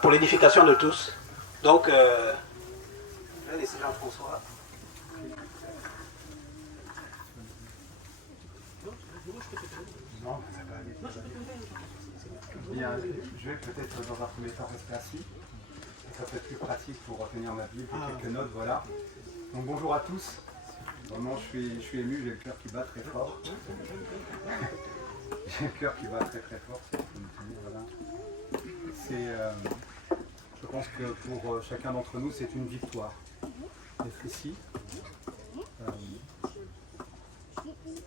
pour l'édification de tous. Donc, je vais laisser Jean-François. Non, ça va aller. Bien, je vais peut-être dans un premier temps rester assis. Ça peut être plus pratique pour retenir ma Bible et quelques notes, voilà. Donc bonjour à tous. Vraiment, je suis ému, j'ai le cœur qui bat très fort. J'ai le cœur qui bat très très fort, si on peut me dire, voilà. Je pense que pour chacun d'entre nous, c'est une victoire d'être ici.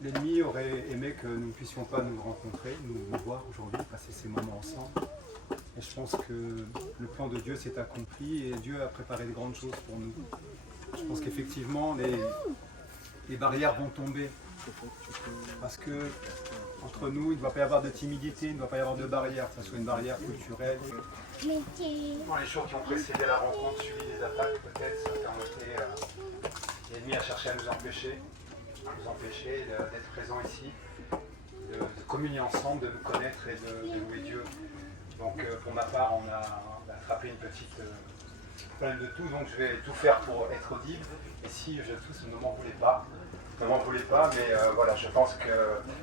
L'ennemi aurait aimé que nous ne puissions pas nous rencontrer, nous voir aujourd'hui, passer ces moments ensemble. Et je pense que le plan de Dieu s'est accompli et Dieu a préparé de grandes choses pour nous. Je pense qu'effectivement, les barrières vont tomber. Parce que entre nous, il ne doit pas y avoir de timidité, il ne doit pas y avoir de barrière, que ce soit une barrière culturelle. Dans les jours qui ont précédé la rencontre, suivi des attaques, peut-être, ça a permis l'ennemi à chercher à nous empêcher d'être présents ici, de communier ensemble, de nous connaître et de louer Dieu. Donc pour ma part, on a attrapé une petite problème de tout, donc je vais tout faire pour être audible. Et si je tousse, ne m'en voulez pas. Ne m'en voulez pas, mais voilà, je pense que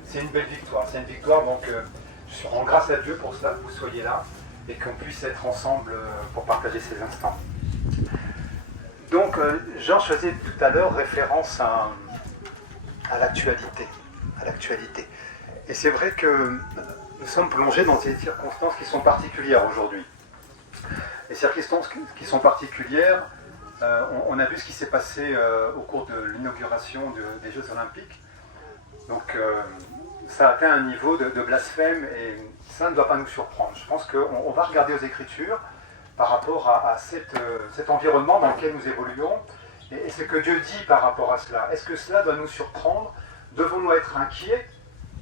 c'est une belle victoire. C'est une victoire, donc je rends grâce à Dieu pour cela, que vous soyez là et qu'on puisse être ensemble pour partager ces instants. Donc Jean faisait tout à l'heure référence à l'actualité. Et c'est vrai que nous sommes plongés dans des circonstances qui sont particulières aujourd'hui. Les circonstances qui sont particulières, on a vu ce qui s'est passé au cours de l'inauguration des Jeux Olympiques. Donc ça a atteint un niveau de blasphème et ça ne doit pas nous surprendre. Je pense qu'on va regarder aux Écritures par rapport à cet environnement dans lequel nous évoluons et ce que Dieu dit par rapport à cela. Est-ce que cela doit nous surprendre? Devons-nous être inquiets?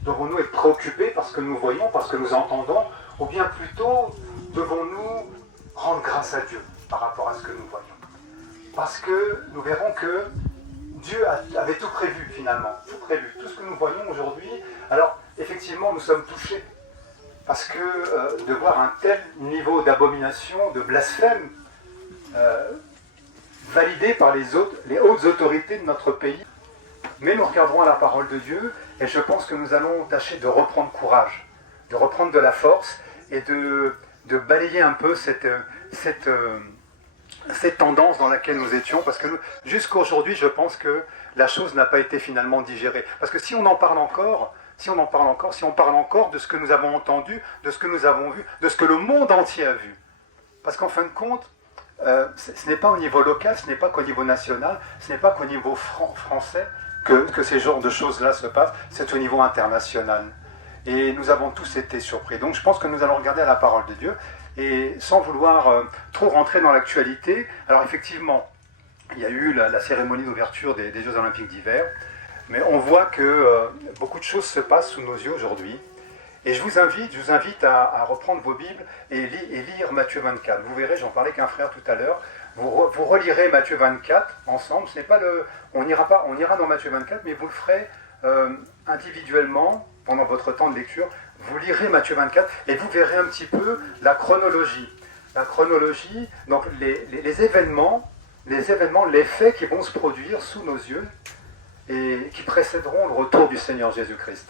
Devons-nous être préoccupés par ce que nous voyons, par ce que nous entendons? Ou bien plutôt, devons-nous rendre grâce à Dieu par rapport à ce que nous voyons? Parce que nous verrons que Dieu avait tout prévu finalement, tout prévu. Tout ce que nous voyons aujourd'hui, alors effectivement nous sommes touchés. Parce que de voir un tel niveau d'abomination, de blasphème, validé par les hautes autorités de notre pays, mais nous regarderons à la parole de Dieu et je pense que nous allons tâcher de reprendre courage, de reprendre de la force et de balayer un peu cette tendance dans laquelle nous étions, parce que jusqu'à aujourd'hui, je pense que la chose n'a pas été finalement digérée. Parce que si on parle encore de ce que nous avons entendu, de ce que nous avons vu, de ce que le monde entier a vu, parce qu'en fin de compte, ce n'est pas au niveau local, ce n'est pas qu'au niveau national, ce n'est pas qu'au niveau français que ces genres de choses-là se passent, c'est au niveau international. Et nous avons tous été surpris. Donc je pense que nous allons regarder à la parole de Dieu, et sans vouloir trop rentrer dans l'actualité, alors effectivement, il y a eu la cérémonie d'ouverture des Jeux Olympiques d'hiver, mais on voit que beaucoup de choses se passent sous nos yeux aujourd'hui. Et je vous invite à reprendre vos Bibles et lire Matthieu 24. Vous verrez, j'en parlais avec un frère tout à l'heure, vous relirez Matthieu 24 ensemble. Ce n'est pas on ira dans Matthieu 24, mais vous le ferez individuellement pendant votre temps de lecture. Vous lirez Matthieu 24 et vous verrez un petit peu la chronologie. La chronologie, donc les événements, les faits qui vont se produire sous nos yeux et qui précéderont le retour du Seigneur Jésus-Christ.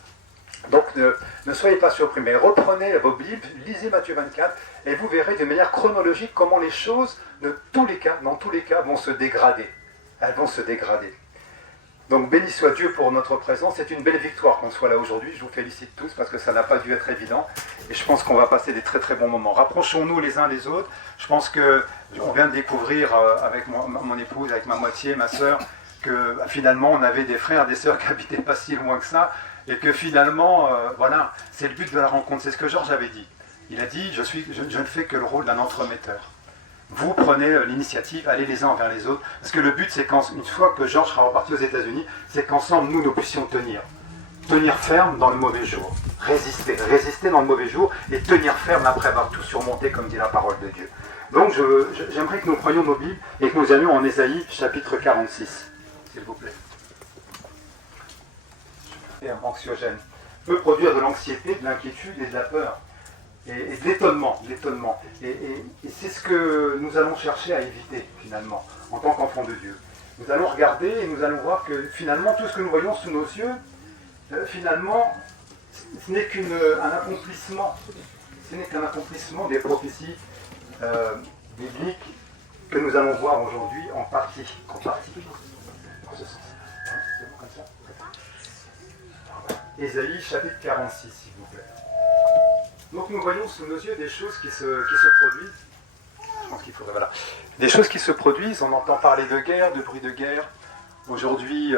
Donc ne soyez pas surpris, mais reprenez vos Bibles, lisez Matthieu 24 et vous verrez de manière chronologique comment les choses, dans tous les cas, vont se dégrader. Elles vont se dégrader. Donc béni soit Dieu pour notre présence. C'est une belle victoire qu'on soit là aujourd'hui. Je vous félicite tous parce que ça n'a pas dû être évident. Et je pense qu'on va passer des très très bons moments. Rapprochons-nous les uns des autres. Je pense qu'on vient de découvrir avec mon épouse, avec ma moitié, ma sœur, que finalement on avait des frères, des sœurs qui habitaient pas si loin que ça. Et que finalement, voilà, c'est le but de la rencontre. C'est ce que Georges avait dit. Il a dit, je ne fais que le rôle d'un entremetteur. Vous prenez l'initiative, allez les uns envers les autres. Parce que le but, c'est qu'une fois que Georges sera reparti aux États-Unis, c'est qu'ensemble, nous puissions tenir. Tenir ferme dans le mauvais jour. Résister dans le mauvais jour et tenir ferme après avoir tout surmonté, comme dit la parole de Dieu. Donc, j'aimerais que nous prenions nos Bibles et que nous allions en Ésaïe, chapitre 46. S'il vous plaît. Anxiogène peut produire de l'anxiété, de l'inquiétude et de la peur. et de l'étonnement. Et c'est ce que nous allons chercher à éviter, finalement, en tant qu'enfants de Dieu. Nous allons regarder et nous allons voir que, finalement, tout ce que nous voyons sous nos yeux, finalement, ce n'est qu'un accomplissement. Ce n'est qu'un accomplissement des prophéties bibliques que nous allons voir aujourd'hui en partie. Dans ce sens. Comme ça. Ésaïe chapitre 46, s'il vous plaît. Donc nous voyons sous nos yeux des choses qui se produisent. Je pense qu'il faudrait, voilà. Des choses qui se produisent, on entend parler de guerre, de bruit de guerre. Aujourd'hui,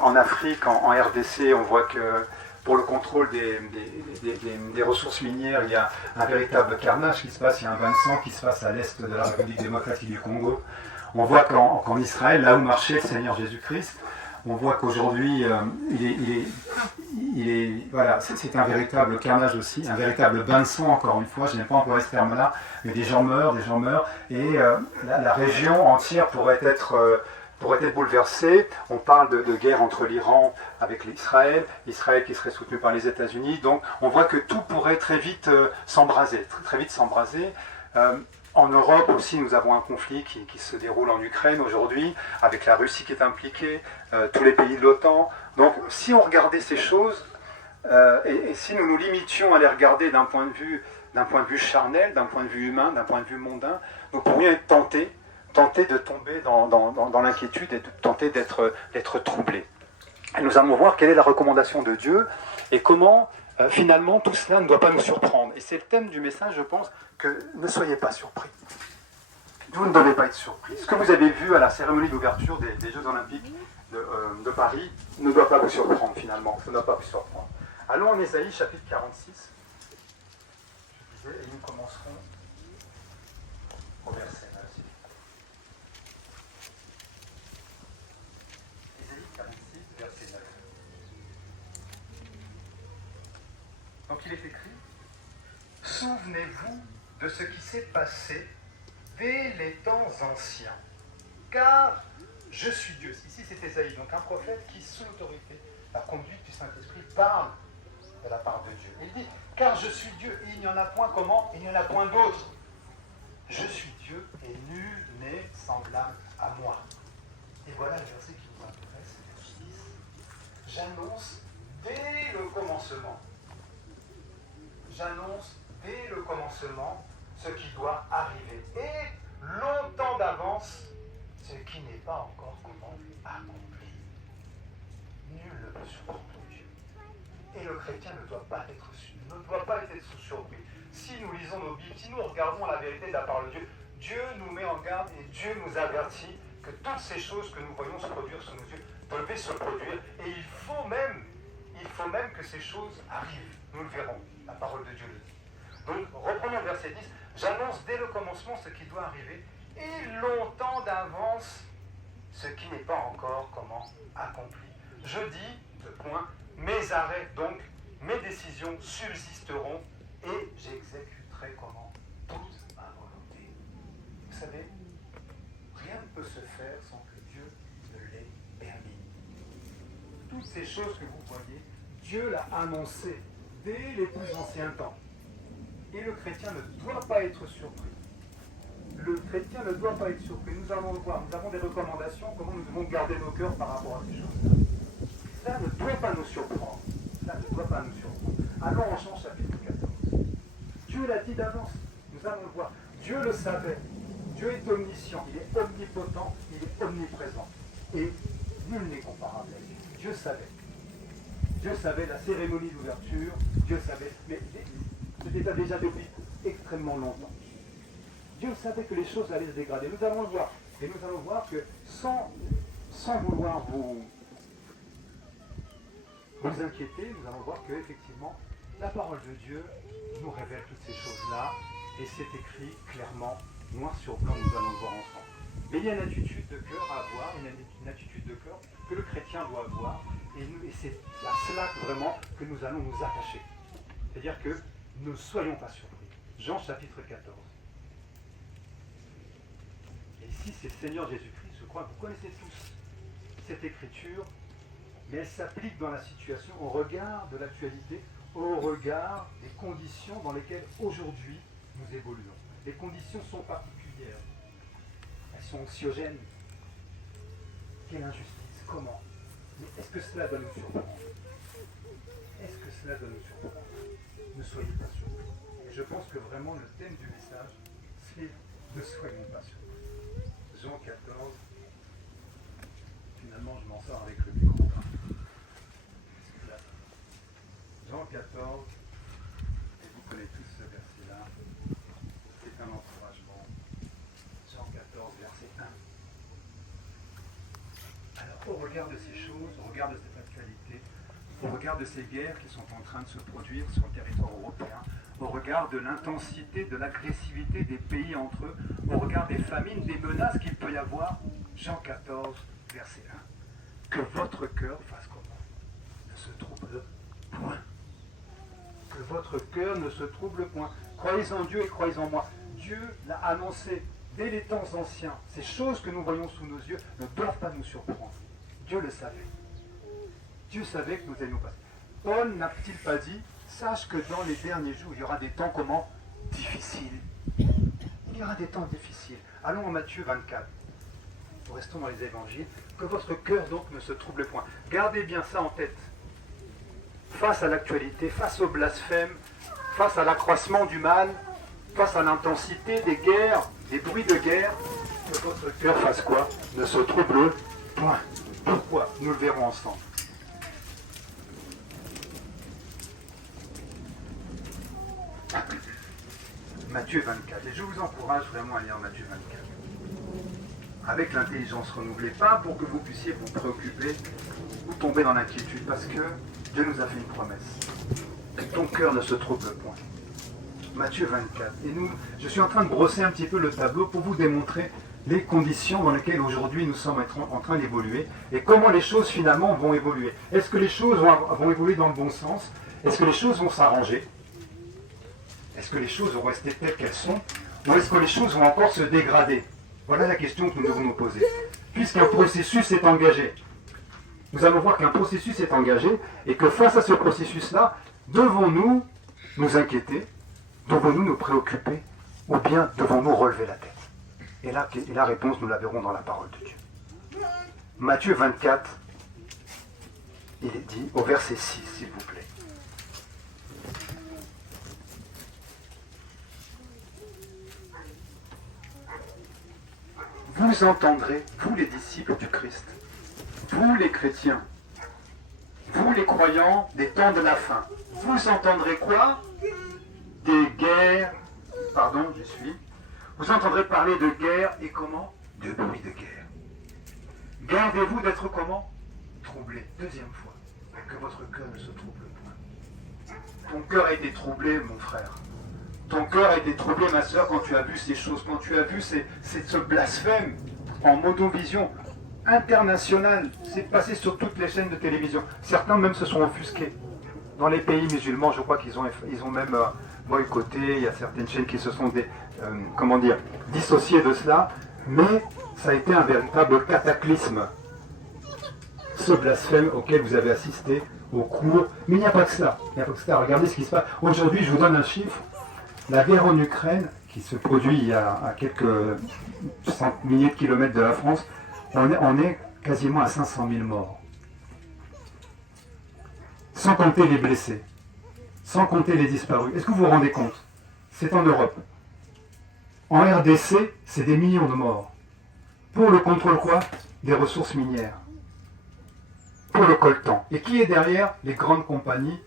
en Afrique, en RDC, on voit que pour le contrôle des ressources minières, il y a un véritable carnage qui se passe, il y a un bain de sang qui se passe à l'est de la République démocratique du Congo. On voit qu'en Israël, là où marchait le Seigneur Jésus-Christ, on voit qu'aujourd'hui, voilà, c'est un véritable carnage aussi, un véritable bain de sang, encore une fois, je n'ai pas employé ce terme-là, mais des gens meurent, et la région entière pourrait être bouleversée. On parle de guerre entre l'Iran avec Israël qui serait soutenu par les États-Unis, donc on voit que tout pourrait très vite s'embraser, très vite s'embraser. En Europe aussi, nous avons un conflit qui se déroule en Ukraine aujourd'hui, avec la Russie qui est impliquée, tous les pays de l'OTAN. Donc, si on regardait ces choses, et si nous nous limitions à les regarder d'un point de vue charnel, d'un point de vue humain, d'un point de vue mondain, nous pourrions être tentés de tomber dans l'inquiétude et de tenter d'être troublés. Et nous allons voir quelle est la recommandation de Dieu et comment finalement tout cela ne doit pas nous surprendre. Et c'est le thème du message, je pense, que ne soyez pas surpris. Vous ne devez pas être surpris. Ce que vous avez vu à la cérémonie d'ouverture des Jeux Olympiques de Paris ne doit pas vous surprendre finalement. Ça ne doit pas vous surprendre. Allons en Ésaïe chapitre 46. Je disais, et nous commencerons au verset 9. Ésaïe 46, verset 9. Donc il est écrit: souvenez-vous de ce qui s'est passé dès les temps anciens, car je suis Dieu. Ici c'est Ésaïe, donc un prophète qui, sous l'autorité, la conduite du Saint-Esprit, parle de la part de Dieu. Il dit: car je suis Dieu et il n'y en a point comment? Il n'y en a point d'autre. Je suis Dieu et nul n'est semblable à moi. Et voilà le verset qui nous intéresse, verset 10. J'annonce dès le commencement. J'annonce dès le commencement ce qui doit arriver. Et longtemps d'avance, ce qui n'est pas encore accompli. Nul ne peut surprendre Dieu. Et le chrétien ne doit pas être surpris. Si nous lisons nos Bibles, si nous regardons la vérité de la parole de Dieu, Dieu nous met en garde et Dieu nous avertit que toutes ces choses que nous voyons se produire sous nos yeux devaient se produire. Et il faut même que ces choses arrivent. Nous le verrons. La parole de Dieu le dit. Donc, reprenons le verset 10. J'annonce dès le commencement ce qui doit arriver et longtemps d'avance ce qui n'est pas encore accompli. Je dis, mes arrêts, donc mes décisions subsisteront et j'exécuterai toute ma volonté. Vous savez, rien ne peut se faire sans que Dieu ne l'ait permis. Toutes ces choses que vous voyez, Dieu l'a annoncé dès les plus anciens temps. Et le chrétien ne doit pas être surpris. Le chrétien ne doit pas être surpris. Nous allons le voir. Nous avons des recommandations, comment nous devons garder nos cœurs par rapport à ces choses-là. Ça ne doit pas nous surprendre. Allons en Jean chapitre 14. Dieu l'a dit d'avance. Nous allons le voir. Dieu le savait. Dieu est omniscient. Il est omnipotent. Il est omniprésent. Et nul n'est comparable à lui. Dieu savait. Dieu savait la cérémonie d'ouverture. Dieu savait. Mais c'était déjà depuis extrêmement longtemps. Dieu savait que les choses allaient se dégrader. Nous allons le voir. Et nous allons voir que sans vouloir vous inquiéter, nous allons voir que effectivement la parole de Dieu nous révèle toutes ces choses-là. Et c'est écrit clairement, noir sur blanc, nous allons le voir ensemble. Mais il y a une attitude de cœur à avoir, une attitude de cœur que le chrétien doit avoir. Et c'est à cela vraiment que nous allons nous attacher. C'est-à-dire que ne soyons pas surpris. Jean chapitre 14. Et ici, c'est le Seigneur Jésus-Christ, je crois que vous connaissez tous cette écriture, mais elle s'applique dans la situation au regard de l'actualité, au regard des conditions dans lesquelles aujourd'hui nous évoluons. Les conditions sont particulières. Elles sont anxiogènes. Quelle injustice, comment? Mais est-ce que cela doit nous surprendre? Est-ce que cela doit nous surprendre? Ne soyez pas surpris. Et je pense que vraiment le thème du message, c'est ne soyons pas surpris. Jean 14, finalement je m'en sors avec le micro. Jean 14, et vous connaissez tous ce verset-là, c'est un encouragement. Jean 14, verset 1. Alors, au regard de ces choses, au regard de cette actualité, au regard de ces guerres qui sont en train de se produire sur le territoire européen, au regard de l'intensité, de l'agressivité des pays entre eux, au regard des famines, des menaces qu'il peut y avoir, Jean 14, verset 1. Que votre cœur fasse comment? Ne se trouble point. Que votre cœur ne se trouble point. Croyez en Dieu et croyez en moi. Dieu l'a annoncé dès les temps anciens. Ces choses que nous voyons sous nos yeux ne doivent pas nous surprendre. Dieu le savait. Dieu savait que nous allions passer. Paul n'a-t-il pas dit, sache que dans les derniers jours, il y aura des temps comment? Difficiles. Il y aura des temps difficiles. Allons en Matthieu 24. Nous restons dans les évangiles. Que votre cœur donc ne se trouble point. Gardez bien ça en tête. Face à l'actualité, face au blasphème, face à l'accroissement du mal, face à l'intensité des guerres, des bruits de guerre, que votre cœur fasse quoi? Ne se trouble point. Pourquoi? Nous le verrons ensemble. Matthieu 24. Et je vous encourage vraiment à lire Matthieu 24. Avec l'intelligence renouvelée, pas pour que vous puissiez vous préoccuper ou tomber dans l'inquiétude, parce que Dieu nous a fait une promesse. Que ton cœur ne se trouble point. Matthieu 24. Et je suis en train de brosser un petit peu le tableau pour vous démontrer les conditions dans lesquelles aujourd'hui nous sommes en train d'évoluer et comment les choses finalement vont évoluer. Est-ce que les choses vont évoluer dans le bon sens? Est-ce que les choses vont s'arranger? Est-ce que les choses vont rester telles qu'elles sont? Ou est-ce que les choses vont encore se dégrader? Voilà la question que nous devons nous poser. Puisqu'un processus est engagé, nous allons voir qu'un processus est engagé et que face à ce processus-là, devons-nous nous inquiéter? Devons-nous nous préoccuper? Ou bien devons-nous relever la tête? Et la réponse, nous la verrons dans la parole de Dieu. Matthieu 24, il est dit au verset 6, s'il vous plaît. Vous entendrez, vous les disciples du Christ, vous les chrétiens, vous les croyants des temps de la fin, vous entendrez quoi? Des guerres, vous entendrez parler de guerre et comment? De bruit de guerre. Gardez-vous d'être comment? Troublé. Deuxième fois, que votre cœur ne se trouble point. Ton cœur a été troublé, mon frère. Ton cœur a été troublé, ma soeur, quand tu as vu ces choses, quand tu as vu ce blasphème en monovision internationale. C'est passé sur toutes les chaînes de télévision. Certains même se sont offusqués. Dans les pays musulmans, je crois qu'ils ont même boycotté. Il y a certaines chaînes qui se sont dissociées de cela. Mais ça a été un véritable cataclysme. Ce blasphème auquel vous avez assisté au cours. Mais il n'y a pas que cela. Il n'y a pas que cela. Regardez ce qui se passe. Aujourd'hui, je vous donne un chiffre. La guerre en Ukraine, qui se produit à quelques milliers de kilomètres de la France, on est quasiment à 500 000 morts. Sans compter les blessés, sans compter les disparus. Est-ce que vous vous rendez compte? C'est en Europe. En RDC, c'est des millions de morts. Pour le contrôle quoi? Des ressources minières. Pour le coltan. Et qui est derrière? Les grandes compagnies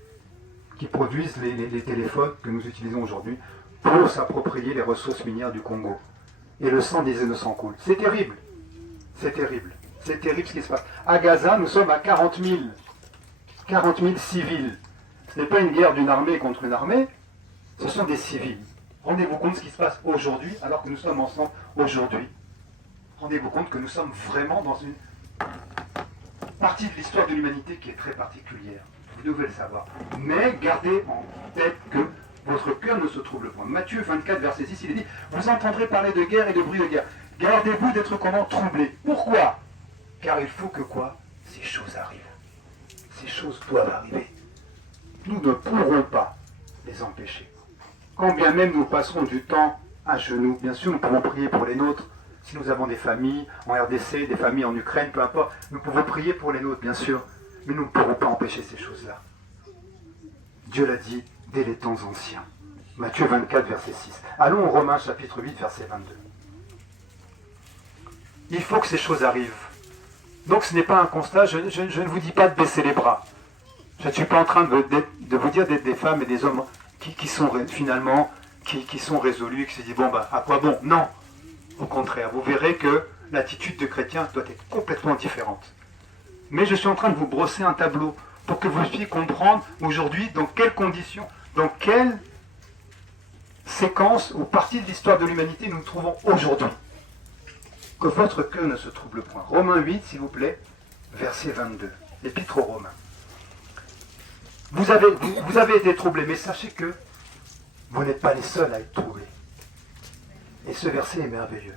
qui produisent les téléphones que nous utilisons aujourd'hui pour s'approprier les ressources minières du Congo. Et le sang des innocents coule. C'est terrible. C'est terrible. C'est terrible ce qui se passe. À Gaza, nous sommes à 40 000. 40 000 civils. Ce n'est pas une guerre d'une armée contre une armée, ce sont des civils. Rendez-vous compte de ce qui se passe aujourd'hui, alors que nous sommes ensemble aujourd'hui. Rendez-vous compte que nous sommes vraiment dans une partie de l'histoire de l'humanité qui est très particulière. Vous devez le savoir. Mais gardez en tête que votre cœur ne se trouble point. Matthieu 24, verset 6, il est dit, vous entendrez parler de guerre et de bruit de guerre. Gardez-vous d'être comment? Troublés. Pourquoi? Car il faut que quoi? Ces choses arrivent. Ces choses doivent arriver. nous ne pourrons pas les empêcher. Quand bien même nous passerons du temps à genoux, bien sûr, nous pouvons prier pour les nôtres. Si nous avons des familles en RDC, des familles en Ukraine, peu importe, nous pouvons prier pour les nôtres, bien sûr, mais nous ne pourrons pas empêcher ces choses-là. Dieu l'a dit dès les temps anciens. Matthieu 24, verset 6. Allons au Romains chapitre 8, verset 22. Il faut que ces choses arrivent. Donc ce n'est pas un constat, je ne vous dis pas de baisser les bras. Je ne suis pas en train de vous dire d'être des femmes et des hommes qui sont finalement, qui sont résolus, qui se disent, bon, à quoi bon? Non. Au contraire, vous verrez que l'attitude de chrétien doit être complètement différente. Mais je suis en train de vous brosser un tableau pour que vous puissiez comprendre aujourd'hui dans quelles conditions, dans quelle séquence ou partie de l'histoire de l'humanité nous nous trouvons aujourd'hui. Que votre cœur ne se trouble point. Romains 8, s'il vous plaît, verset 22. Épître aux Romains. Vous avez été troublés, mais sachez que vous n'êtes pas les seuls à être troublés. Et ce verset est merveilleux.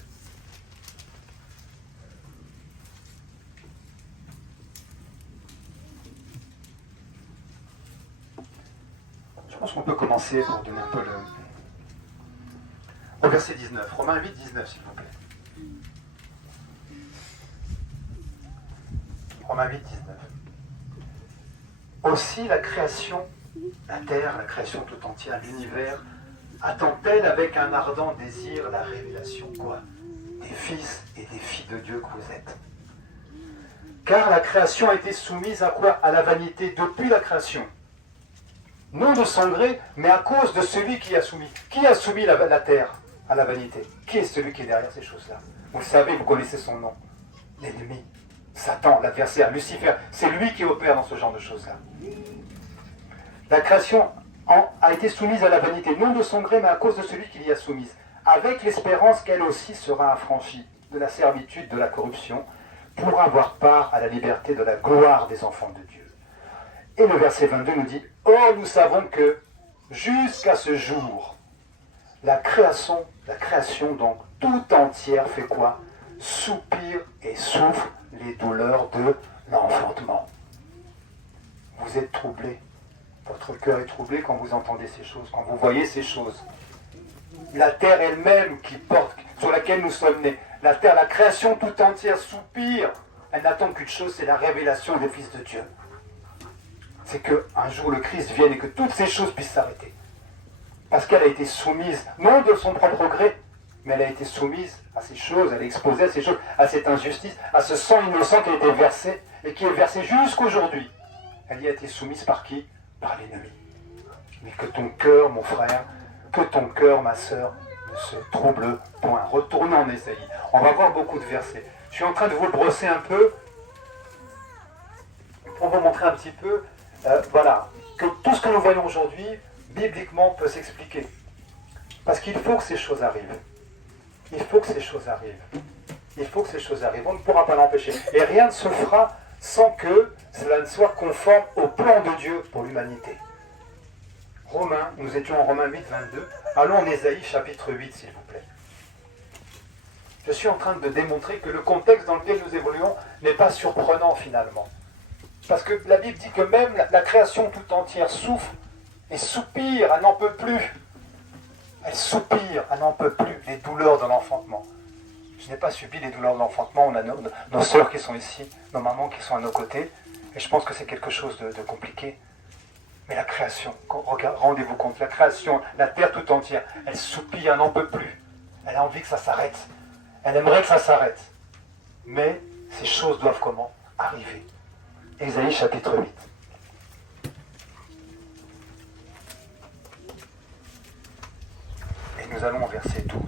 Je pense qu'on peut commencer pour donner un peu au verset 19. Romains 8, 19, s'il vous plaît. Romains 8, 19. Aussi la création, la terre, la création tout entière, l'univers, attend-elle avec un ardent désir la révélation, quoi? Des fils et des filles de Dieu que vous êtes. Car la création a été soumise à quoi? À la vanité depuis la création. Non de son gré, mais à cause de celui qui a soumis. Qui a soumis la terre à la vanité? Qui est celui qui est derrière ces choses-là? Vous le savez, vous connaissez son nom. L'ennemi. Satan, l'adversaire, Lucifer, c'est lui qui opère dans ce genre de choses-là. La création a été soumise à la vanité, non de son gré, mais à cause de celui qui l'y a soumise, avec l'espérance qu'elle aussi sera affranchie de la servitude, de la corruption, pour avoir part à la liberté de la gloire des enfants de Dieu. Et le verset 22 nous dit, « Or, nous savons que, jusqu'à ce jour, la création donc, tout entière fait quoi? Soupire et souffre les douleurs de l'enfantement. » Vous êtes troublés. Votre cœur est troublé quand vous entendez ces choses, quand vous voyez ces choses. La terre elle-même qui porte, sur laquelle nous sommes nés, la terre, la création tout entière soupire. Elle n'attend qu'une chose, c'est la révélation des fils de Dieu. C'est qu'un jour le Christ vienne et que toutes ces choses puissent s'arrêter. Parce qu'elle a été soumise, non de son propre gré, mais elle a été soumise à ces choses, elle est exposée à ces choses, à cette injustice, à ce sang innocent qui a été versé, et qui est versé jusqu'aujourd'hui. Elle y a été soumise par qui? Par l'ennemi. Mais que ton cœur, mon frère, que ton cœur, ma sœur, ne se trouble point. Retournons en Ésaïe. On va voir beaucoup de versets. Je suis en train de vous le brosser un peu, pour vous montrer un petit peu, voilà, que tout ce que nous voyons aujourd'hui, bibliquement, peut s'expliquer. Parce qu'il faut que ces choses arrivent. Il faut que ces choses arrivent. Il faut que ces choses arrivent. On ne pourra pas l'empêcher. Et rien ne se fera sans que cela ne soit conforme au plan de Dieu pour l'humanité. Romains, nous étions en Romains 8, 22. Allons en Ésaïe chapitre 8, s'il vous plaît. Je suis en train de démontrer que le contexte dans lequel nous évoluons n'est pas surprenant finalement. Parce que la Bible dit que même la création tout entière souffre et soupire, elle n'en peut plus. Elle soupire, elle n'en peut plus, les douleurs de l'enfantement. Je n'ai pas subi les douleurs de l'enfantement, on a nos sœurs qui sont ici, nos mamans qui sont à nos côtés, et je pense que c'est quelque chose de compliqué. Mais la création, rendez-vous compte, la création, la terre tout entière, elle soupire, elle n'en peut plus. Elle a envie que ça s'arrête. Elle aimerait que ça s'arrête. Mais ces choses doivent comment? Arriver. Ésaïe chapitre 8. Et nous allons au verset 12.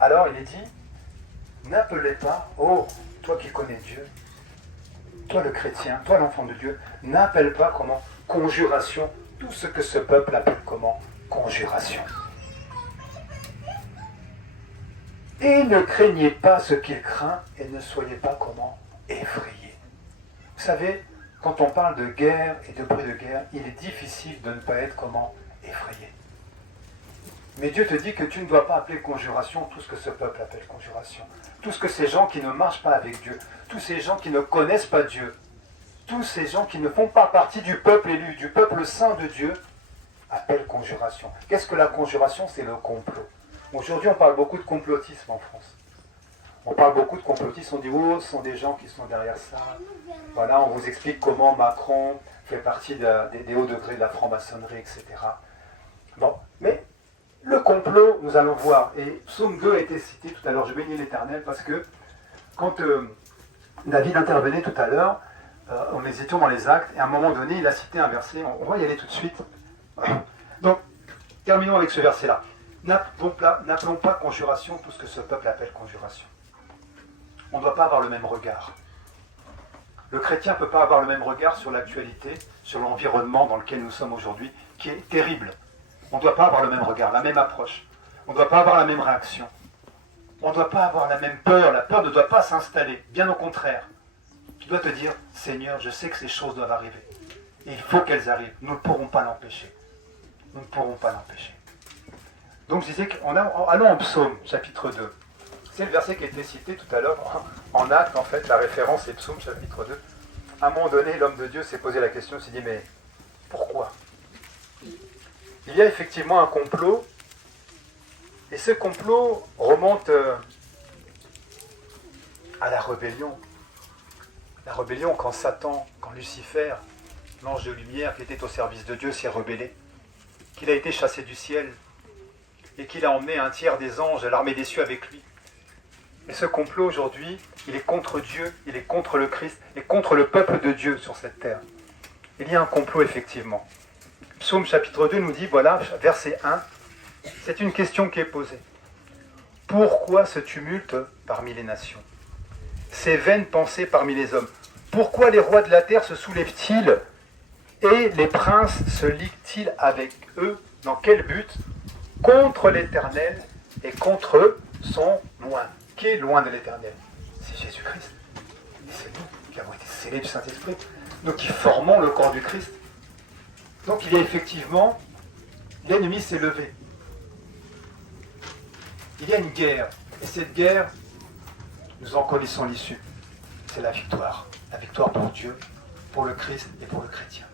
Alors il est dit, n'appelez pas, oh, toi qui connais Dieu, toi le chrétien, toi l'enfant de Dieu, n'appelle pas comment? Conjuration, tout ce que ce peuple appelle comment? Conjuration. Et ne craignez pas ce qu'il craint, et ne soyez pas comment? Effrayés. Vous savez, quand on parle de guerre et de bruit de guerre, il est difficile de ne pas être comment effrayé. Mais Dieu te dit que tu ne dois pas appeler conjuration tout ce que ce peuple appelle conjuration. Tout ce que ces gens qui ne marchent pas avec Dieu, tous ces gens qui ne connaissent pas Dieu, tous ces gens qui ne font pas partie du peuple élu, du peuple saint de Dieu, appellent conjuration. Qu'est-ce que la conjuration? C'est le complot. Aujourd'hui, on parle beaucoup de complotisme en France. On parle beaucoup de complotisme, on dit « Oh, ce sont des gens qui sont derrière ça. » Voilà, on vous explique comment Macron fait partie des hauts degrés de la franc-maçonnerie, etc. Bon, mais le complot, nous allons voir, et Psaume 2 a été cité tout à l'heure, je bénis l'Éternel, parce que quand David intervenait tout à l'heure, on hésitait dans les actes, et à un moment donné, il a cité un verset, on va y aller tout de suite. Donc, terminons avec ce verset-là. N'appelons pas conjuration tout ce que ce peuple appelle conjuration. On ne doit pas avoir le même regard. Le chrétien ne peut pas avoir le même regard sur l'actualité, sur l'environnement dans lequel nous sommes aujourd'hui, qui est terrible. On ne doit pas avoir le même regard, la même approche. On ne doit pas avoir la même réaction. On ne doit pas avoir la même peur. La peur ne doit pas s'installer. Bien au contraire. Tu dois te dire, Seigneur, je sais que ces choses doivent arriver. Et il faut qu'elles arrivent. Nous ne pourrons pas l'empêcher. Nous ne pourrons pas l'empêcher. Donc je disais allons en Psaume, chapitre 2. C'est le verset qui a été cité tout à l'heure en acte, en fait, la référence est Psaume, chapitre 2. À un moment donné, l'homme de Dieu s'est posé la question, s'est dit, mais pourquoi? Il y a effectivement un complot, et ce complot remonte à la rébellion. La rébellion quand Satan, quand Lucifer, l'ange de lumière qui était au service de Dieu, s'est rebellé, qu'il a été chassé du ciel, et qu'il a emmené un tiers des anges, l'armée des cieux avec lui. Et ce complot aujourd'hui, il est contre Dieu, il est contre le Christ, et contre le peuple de Dieu sur cette terre. Il y a un complot effectivement. Psaume chapitre 2 nous dit, voilà, verset 1, c'est une question qui est posée. Pourquoi ce tumulte parmi les nations? Ces vaines pensées parmi les hommes? Pourquoi les rois de la terre se soulèvent-ils et les princes se liguent-ils avec eux? Dans quel but? Contre l'Éternel et contre son loin. Qui est loin de l'Éternel? C'est Jésus-Christ. C'est nous qui avons été scellés du Saint-Esprit. Nous qui formons le corps du Christ. Donc il y a effectivement, l'ennemi s'est levé. Il y a une guerre. Et cette guerre, nous en connaissons l'issue. C'est la victoire. La victoire pour Dieu, pour le Christ et pour le chrétien.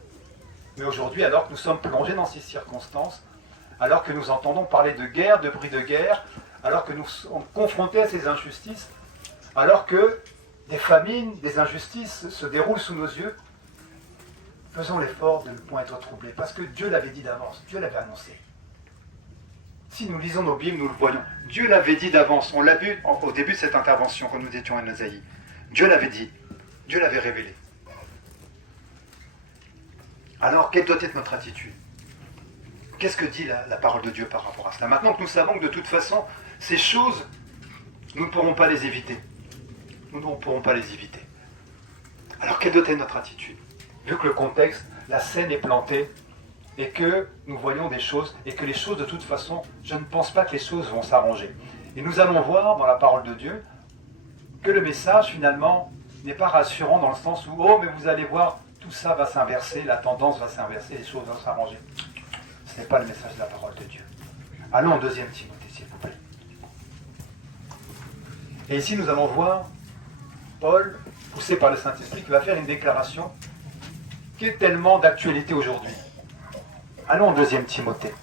Mais aujourd'hui, alors que nous sommes plongés dans ces circonstances, alors que nous entendons parler de guerre, de bruit de guerre, alors que nous sommes confrontés à ces injustices, alors que des famines, des injustices se déroulent sous nos yeux, faisons l'effort de ne point être troublés, parce que Dieu l'avait dit d'avance, Dieu l'avait annoncé. Si nous lisons nos Bibles, nous le voyons. Dieu l'avait dit d'avance, on l'a vu au début de cette intervention, quand nous étions à Nazaï. Dieu l'avait dit, Dieu l'avait révélé. Alors, quelle doit être notre attitude? Qu'est-ce que dit la parole de Dieu par rapport à cela? Maintenant que nous savons que de toute façon, ces choses, nous ne pourrons pas les éviter. Nous ne pourrons pas les éviter. Alors quelle doit être notre attitude? Vu que le contexte, la scène est plantée, et que nous voyons des choses, et que les choses de toute façon, je ne pense pas que les choses vont s'arranger. Et nous allons voir dans la parole de Dieu que le message finalement n'est pas rassurant dans le sens où, oh mais vous allez voir, tout ça va s'inverser, la tendance va s'inverser, les choses vont s'arranger. Ce n'est pas le message de la parole de Dieu. Allons en 2 Timothée, s'il vous plaît. Et ici, nous allons voir Paul, poussé par le Saint-Esprit, qui va faire une déclaration qui est tellement d'actualité aujourd'hui. Allons en 2 Timothée.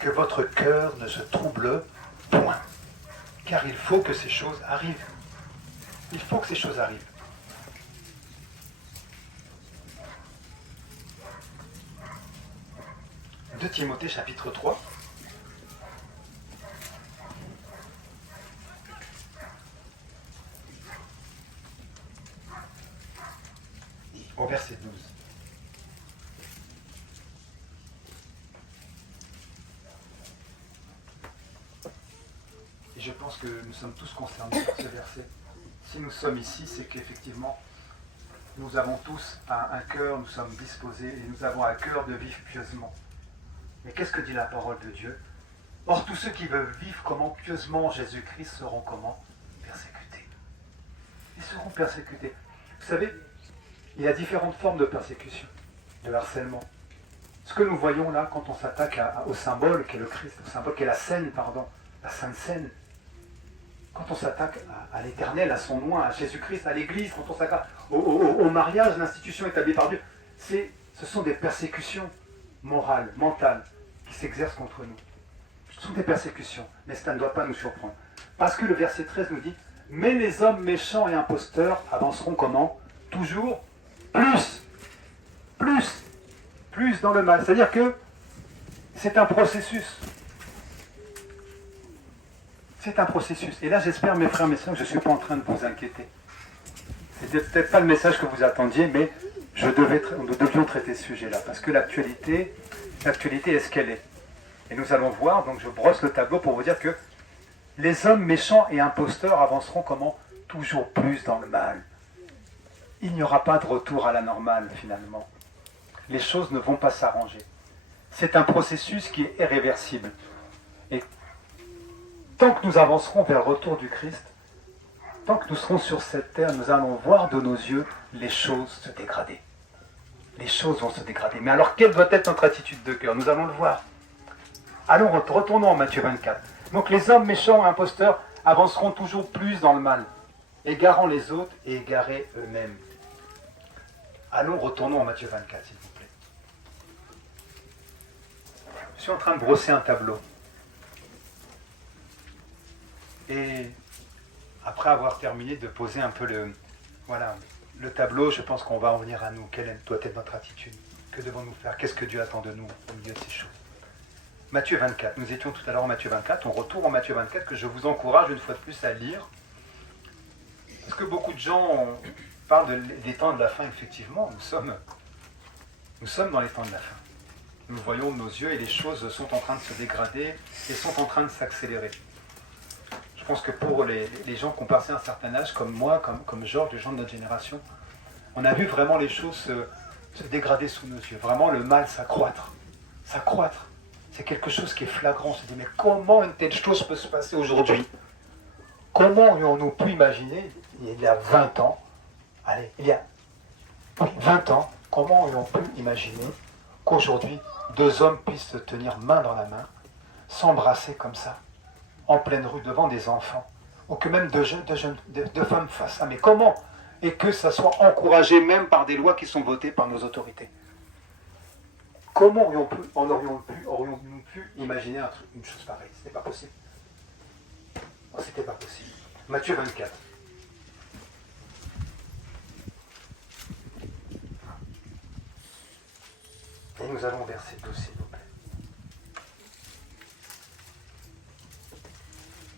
Que votre cœur ne se trouble point, car il faut que ces choses arrivent. Il faut que ces choses arrivent. « 2 Timothée chapitre 3. Au verset 12. Et je pense que nous sommes tous concernés par ce verset. Si nous sommes ici, c'est qu'effectivement, nous avons tous un cœur, nous sommes disposés et nous avons à cœur de vivre pieusement. Mais qu'est-ce que dit la parole de Dieu? Or, tous ceux qui veulent vivre comment pieusement Jésus-Christ seront comment? Persécutés. Ils seront persécutés. Vous savez, il y a différentes formes de persécution, de harcèlement. Ce que nous voyons là, quand on s'attaque au symbole qu'est le Christ, au symbole qu'est la scène, pardon, la Sainte Seine, quand on s'attaque à l'Éternel, à son nom, à Jésus-Christ, à l'Église, quand on s'attaque au mariage, l'institution établie par Dieu, ce sont des persécutions morales, mentales, qui s'exercent contre nous. Ce sont des persécutions, mais ça ne doit pas nous surprendre. Parce que le verset 13 nous dit « Mais les hommes méchants et imposteurs avanceront comment ? Toujours plus dans le mal. » C'est-à-dire que c'est un processus. C'est un processus. Et là, j'espère, mes frères et mes sœurs, que je ne suis pas en train de vous inquiéter. C'était peut-être pas le message que vous attendiez, mais nous devions traiter ce sujet-là. Parce que l'actualité est ce qu'elle est. Et nous allons voir, donc je brosse le tableau pour vous dire que les hommes méchants et imposteurs avanceront comment ? Toujours plus dans le mal. Il n'y aura pas de retour à la normale, finalement. Les choses ne vont pas s'arranger. C'est un processus qui est irréversible. Et tant que nous avancerons vers le retour du Christ, tant que nous serons sur cette terre, nous allons voir de nos yeux les choses se dégrader. Les choses vont se dégrader. Mais alors, quelle doit être notre attitude de cœur ? Nous allons le voir. Allons, retournons en Matthieu 24. Donc les hommes méchants et imposteurs avanceront toujours plus dans le mal, égarant les autres et égarés eux-mêmes. Allons, retournons en Matthieu 24, s'il vous plaît. Je suis en train de brosser un tableau. Et après avoir terminé de poser un peu le tableau, je pense qu'on va en venir à nous. Quelle doit être notre attitude ? Que devons-nous faire ? Qu'est-ce que Dieu attend de nous au milieu de ces choses ? Matthieu 24, nous étions tout à l'heure en Matthieu 24, on retourne en Matthieu 24 que je vous encourage une fois de plus à lire. Parce que beaucoup de gens parlent des temps de la fin, effectivement, nous sommes dans les temps de la fin. Nous voyons de nos yeux et les choses sont en train de se dégrader et sont en train de s'accélérer. Je pense que pour les gens qui ont passé un certain âge, comme moi, comme Georges, les gens de notre génération, on a vu vraiment les choses se dégrader sous nos yeux. Vraiment le mal s'accroître. C'est quelque chose qui est flagrant. On se dit, mais comment une telle chose peut se passer aujourd'hui ? Comment aurions-nous pu imaginer, il y a 20 ans, comment aurions-nous pu imaginer qu'aujourd'hui, deux hommes puissent se tenir main dans la main, s'embrasser comme ça, en pleine rue, devant des enfants, ou que même deux femmes fassent ça. Mais comment ? Et que ça soit encouragé même par des lois qui sont votées par nos autorités. Comment aurions-nous pu imaginer une chose pareille ? C'était pas possible. Oh, c'était pas possible. Matthieu 24. Et nous allons au verset 12, s'il vous plaît.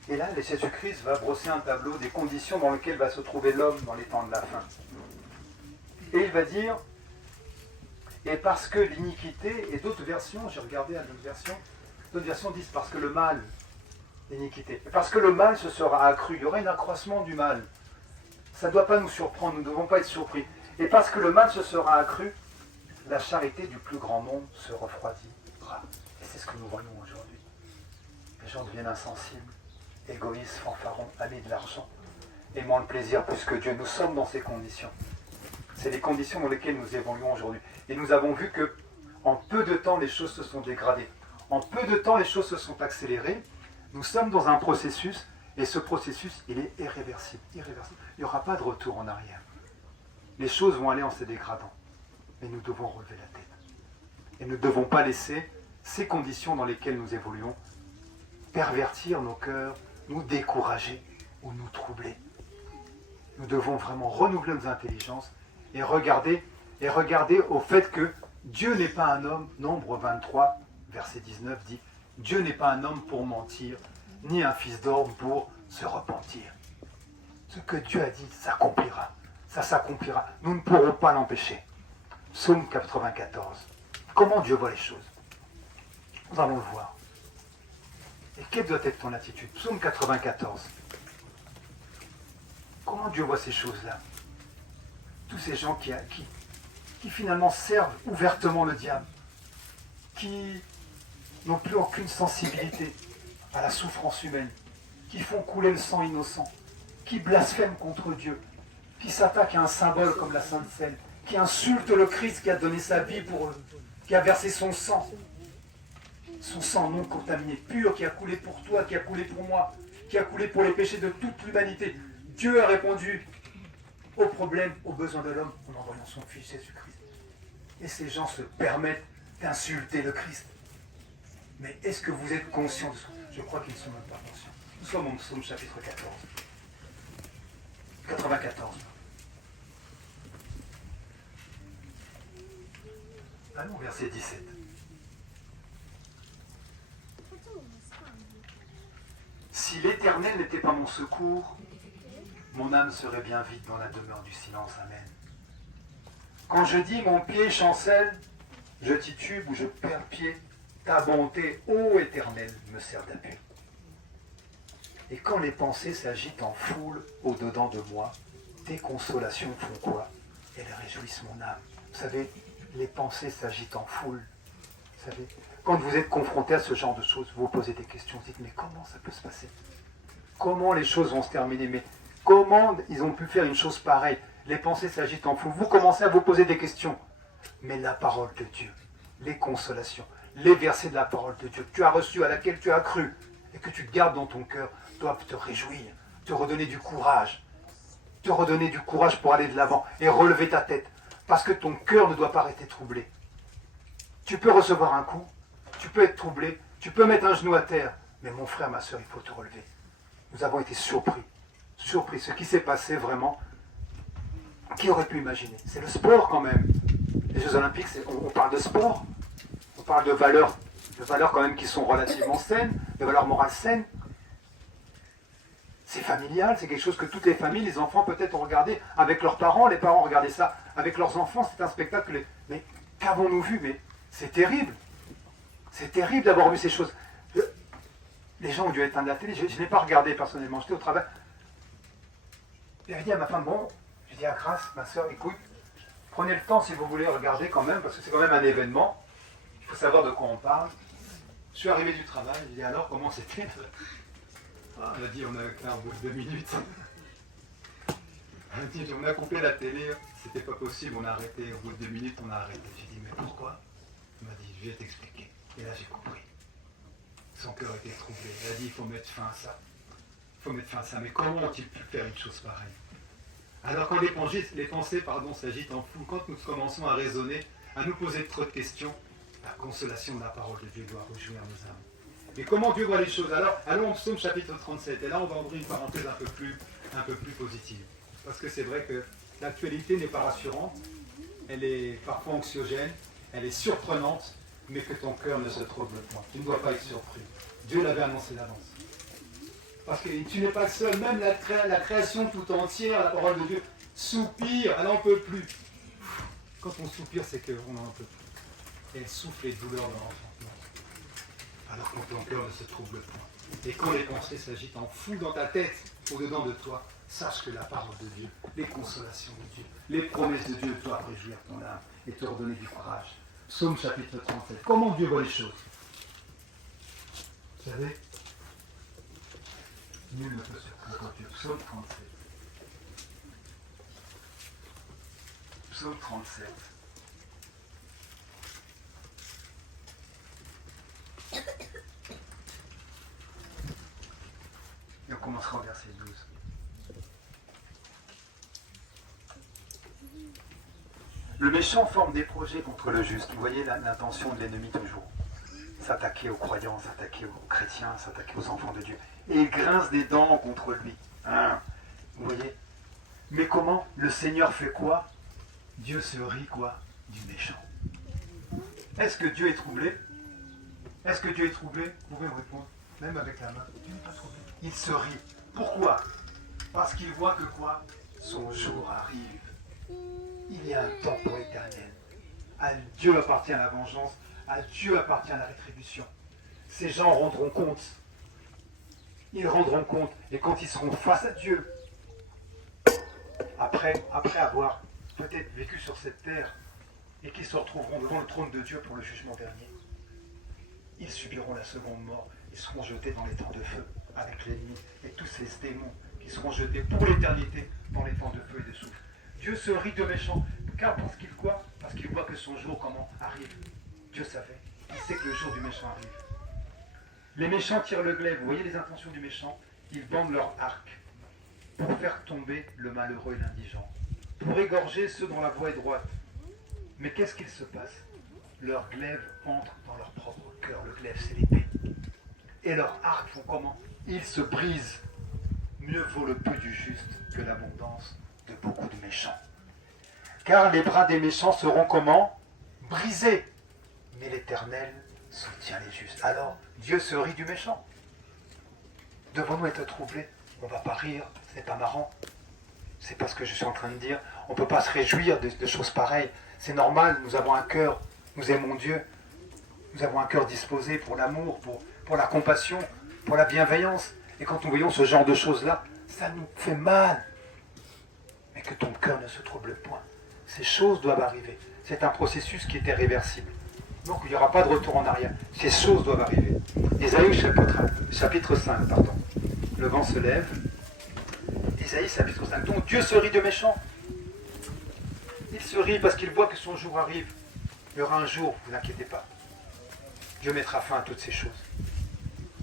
Et là, Jésus-Christ va brosser un tableau des conditions dans lesquelles va se trouver l'homme dans les temps de la fin. Et il va dire, et parce que l'iniquité, et d'autres versions, j'ai regardé à d'autres versions disent parce que le mal, l'iniquité, et parce que le mal se sera accru, il y aura un accroissement du mal. Ça ne doit pas nous surprendre, nous ne devons pas être surpris. Et parce que le mal se sera accru, la charité du plus grand nombre se refroidira. Et c'est ce que nous voyons aujourd'hui. Les gens deviennent insensibles, égoïstes, fanfarons, amis de l'argent, aimant le plaisir plus que Dieu. Nous sommes dans ces conditions. C'est les conditions dans lesquelles nous évoluons aujourd'hui. Et nous avons vu que en peu de temps, les choses se sont dégradées. En peu de temps, les choses se sont accélérées. Nous sommes dans un processus, et ce processus, il est irréversible. Il n'y aura pas de retour en arrière. Les choses vont aller en se dégradant. Mais nous devons relever la tête. Et nous ne devons pas laisser ces conditions dans lesquelles nous évoluons pervertir nos cœurs, nous décourager ou nous troubler. Nous devons vraiment renouveler nos intelligences et regarder au fait que Dieu n'est pas un homme. Nombre 23, verset 19 dit « Dieu n'est pas un homme pour mentir, ni un fils d'homme pour se repentir. » Ce que Dieu a dit s'accomplira. Ça s'accomplira. Nous ne pourrons pas l'empêcher. Psaume 94. Comment Dieu voit les choses ? Nous allons le voir. Et quelle doit être ton attitude ? Psaume 94. Comment Dieu voit ces choses-là ? Tous ces gens qui finalement servent ouvertement le diable, qui n'ont plus aucune sensibilité à la souffrance humaine, qui font couler le sang innocent, qui blasphèment contre Dieu, qui s'attaque à un symbole comme la Sainte Seine, qui insulte le Christ qui a donné sa vie pour eux, qui a versé son sang non contaminé, pur, qui a coulé pour toi, qui a coulé pour moi, qui a coulé pour les péchés de toute l'humanité. Dieu a répondu aux problèmes, aux besoins de l'homme en envoyant son Fils Jésus-Christ. Et ces gens se permettent d'insulter le Christ. Mais est-ce que vous êtes conscients de ça? Je crois qu'ils ne sont même pas conscients. Nous sommes au psaume chapitre 94. Allons, verset 17. Si l'Éternel n'était pas mon secours, mon âme serait bien vite dans la demeure du silence. Amen. Quand je dis mon pied chancelle, je titube ou je perds pied, ta bonté, ô Éternel, me sert d'appui. Et quand les pensées s'agitent en foule au-dedans de moi, tes consolations font quoi? Elles réjouissent mon âme. Vous savez, les pensées s'agitent en foule. Vous savez, quand vous êtes confronté à ce genre de choses, vous vous posez des questions, vous dites, mais comment ça peut se passer? Comment les choses vont se terminer? Mais comment ils ont pu faire une chose pareille? Les pensées s'agitent en foule. Vous commencez à vous poser des questions. Mais la parole de Dieu, les consolations, les versets de la parole de Dieu que tu as reçus, à laquelle tu as cru, et que tu gardes dans ton cœur, doivent te réjouir, te redonner du courage. Te redonner du courage pour aller de l'avant et relever ta tête. Parce que ton cœur ne doit pas rester troublé. Tu peux recevoir un coup, tu peux être troublé, tu peux mettre un genou à terre, mais mon frère, ma soeur, il faut te relever. Nous avons été surpris. Ce qui s'est passé vraiment, qui aurait pu imaginer? C'est le sport quand même. Les Jeux Olympiques, on parle de sport, on parle de valeurs quand même qui sont relativement saines, de valeurs morales saines. C'est familial, c'est quelque chose que toutes les familles, les enfants peut-être ont regardé avec leurs parents, les parents regardaient ça avec leurs enfants, c'est un spectacle. Mais qu'avons-nous vu? Mais c'est terrible. C'est terrible d'avoir vu ces choses. Les gens ont dû éteindre la télé, je n'ai pas regardé personnellement, j'étais au travail. J'avais dit à ma femme, bon, j'ai dit à Grace, ma soeur, écoute, prenez le temps si vous voulez regarder quand même, parce que c'est quand même un événement, il faut savoir de quoi on parle. Je suis arrivé du travail, j'ai dit alors comment c'était? Elle a dit on a fait un bout de 2 minutes. Elle a dit on a coupé la télé, c'était pas possible, on a arrêté, au bout de 2 minutes on a arrêté. J'ai dit mais pourquoi? Elle m'a dit je vais t'expliquer. Et là j'ai compris. Son cœur était troublé. Elle a dit il faut mettre fin à ça. Il faut mettre fin à ça. Mais comment ont-ils pu faire une chose pareille? Alors quand les pensées s'agitent en foule, quand nous commençons à raisonner, à nous poser trop de questions, la consolation de la parole de Dieu doit rejoindre nos âmes. Mais comment Dieu voit les choses? Alors, allons au psaume chapitre 37. Et là, on va ouvrir une parenthèse un peu plus positive. Parce que c'est vrai que l'actualité n'est pas rassurante. Elle est parfois anxiogène. Elle est surprenante. Mais que ton cœur ne se trouble point. Tu ne dois pas être surpris. Dieu l'avait annoncé d'avance. Parce que tu n'es pas le seul. Même la création tout entière, la parole de Dieu, soupire. Elle n'en peut plus. Quand on soupire, c'est qu'on n'en peut plus. Et elle souffle les douleurs de l'enfantement. Alors que ton cœur ne se trouble point. Et quand les pensées s'agitent en fou dans ta tête, au-dedans de toi, sache que la parole de Dieu, les consolations de Dieu, les promesses de Dieu doivent réjouir ton âme et te redonner du courage. Psaume chapitre 37. Comment Dieu voit les choses? Vous savez, nul ne peut surprendre Dieu. Psaume 37. Psaume 37. Et on commencera au verset 12. Le méchant forme des projets contre le juste. Vous voyez l'intention de l'ennemi toujours. S'attaquer aux croyants, s'attaquer aux chrétiens, s'attaquer aux enfants de Dieu. Et il grince des dents contre lui. Hein? Vous voyez? Mais comment? Le Seigneur fait quoi? Dieu se rit quoi? Du méchant. Est-ce que Dieu est troublé? Est-ce que Dieu est troublé? Vous pouvez me répondre, même avec la main. Dieu n'est pas troublé. Il se rit. Pourquoi? Parce qu'il voit que quoi? Son jour arrive. Il y a un temps pour l'éternel. À Dieu appartient la vengeance, à Dieu appartient la rétribution. Ces gens rendront compte. Ils rendront compte. Et quand ils seront face à Dieu, après avoir peut-être vécu sur cette terre, et qu'ils se retrouveront devant le trône de Dieu pour le jugement dernier, ils subiront la seconde mort. Ils seront jetés dans les temps de feu avec l'ennemi et tous ces démons qui seront jetés pour l'éternité dans les temps de feu et de souffle. Dieu se rit de méchants, car parce qu'il quoi? Parce qu'il voit que son jour comment arrive. Dieu savait, il sait que le jour du méchant arrive. Les méchants tirent le glaive, vous voyez les intentions du méchant? Ils bandent leur arc pour faire tomber le malheureux et l'indigent, pour égorger ceux dont la voie est droite. Mais qu'est-ce qu'il se passe? Leur glaive entre dans leur propre cœur. Le glaive, c'est l'épée. Et leurs arcs font comment? Ils se brisent. Mieux vaut le peu du juste que l'abondance de beaucoup de méchants. Car les bras des méchants seront comment? Brisés. Mais l'Éternel soutient les justes. Alors, Dieu se rit du méchant. Devons-nous être troublés? On ne va pas rire, ce n'est pas marrant. C'est pas ce que je suis en train de dire. On ne peut pas se réjouir de choses pareilles. C'est normal, nous avons un cœur, nous aimons Dieu. Nous avons un cœur disposé pour l'amour, pour la compassion, pour la bienveillance. Et quand nous voyons ce genre de choses-là, ça nous fait mal. Mais que ton cœur ne se trouble point. Ces choses doivent arriver. C'est un processus qui est irréversible. Donc il n'y aura pas de retour en arrière. Ces choses doivent arriver. Ésaïe chapitre 5, pardon. Le vent se lève. Ésaïe chapitre 5. Donc Dieu se rit de méchants. Il se rit parce qu'il voit que son jour arrive. Il y aura un jour, vous inquiétez pas. Dieu mettra fin à toutes ces choses.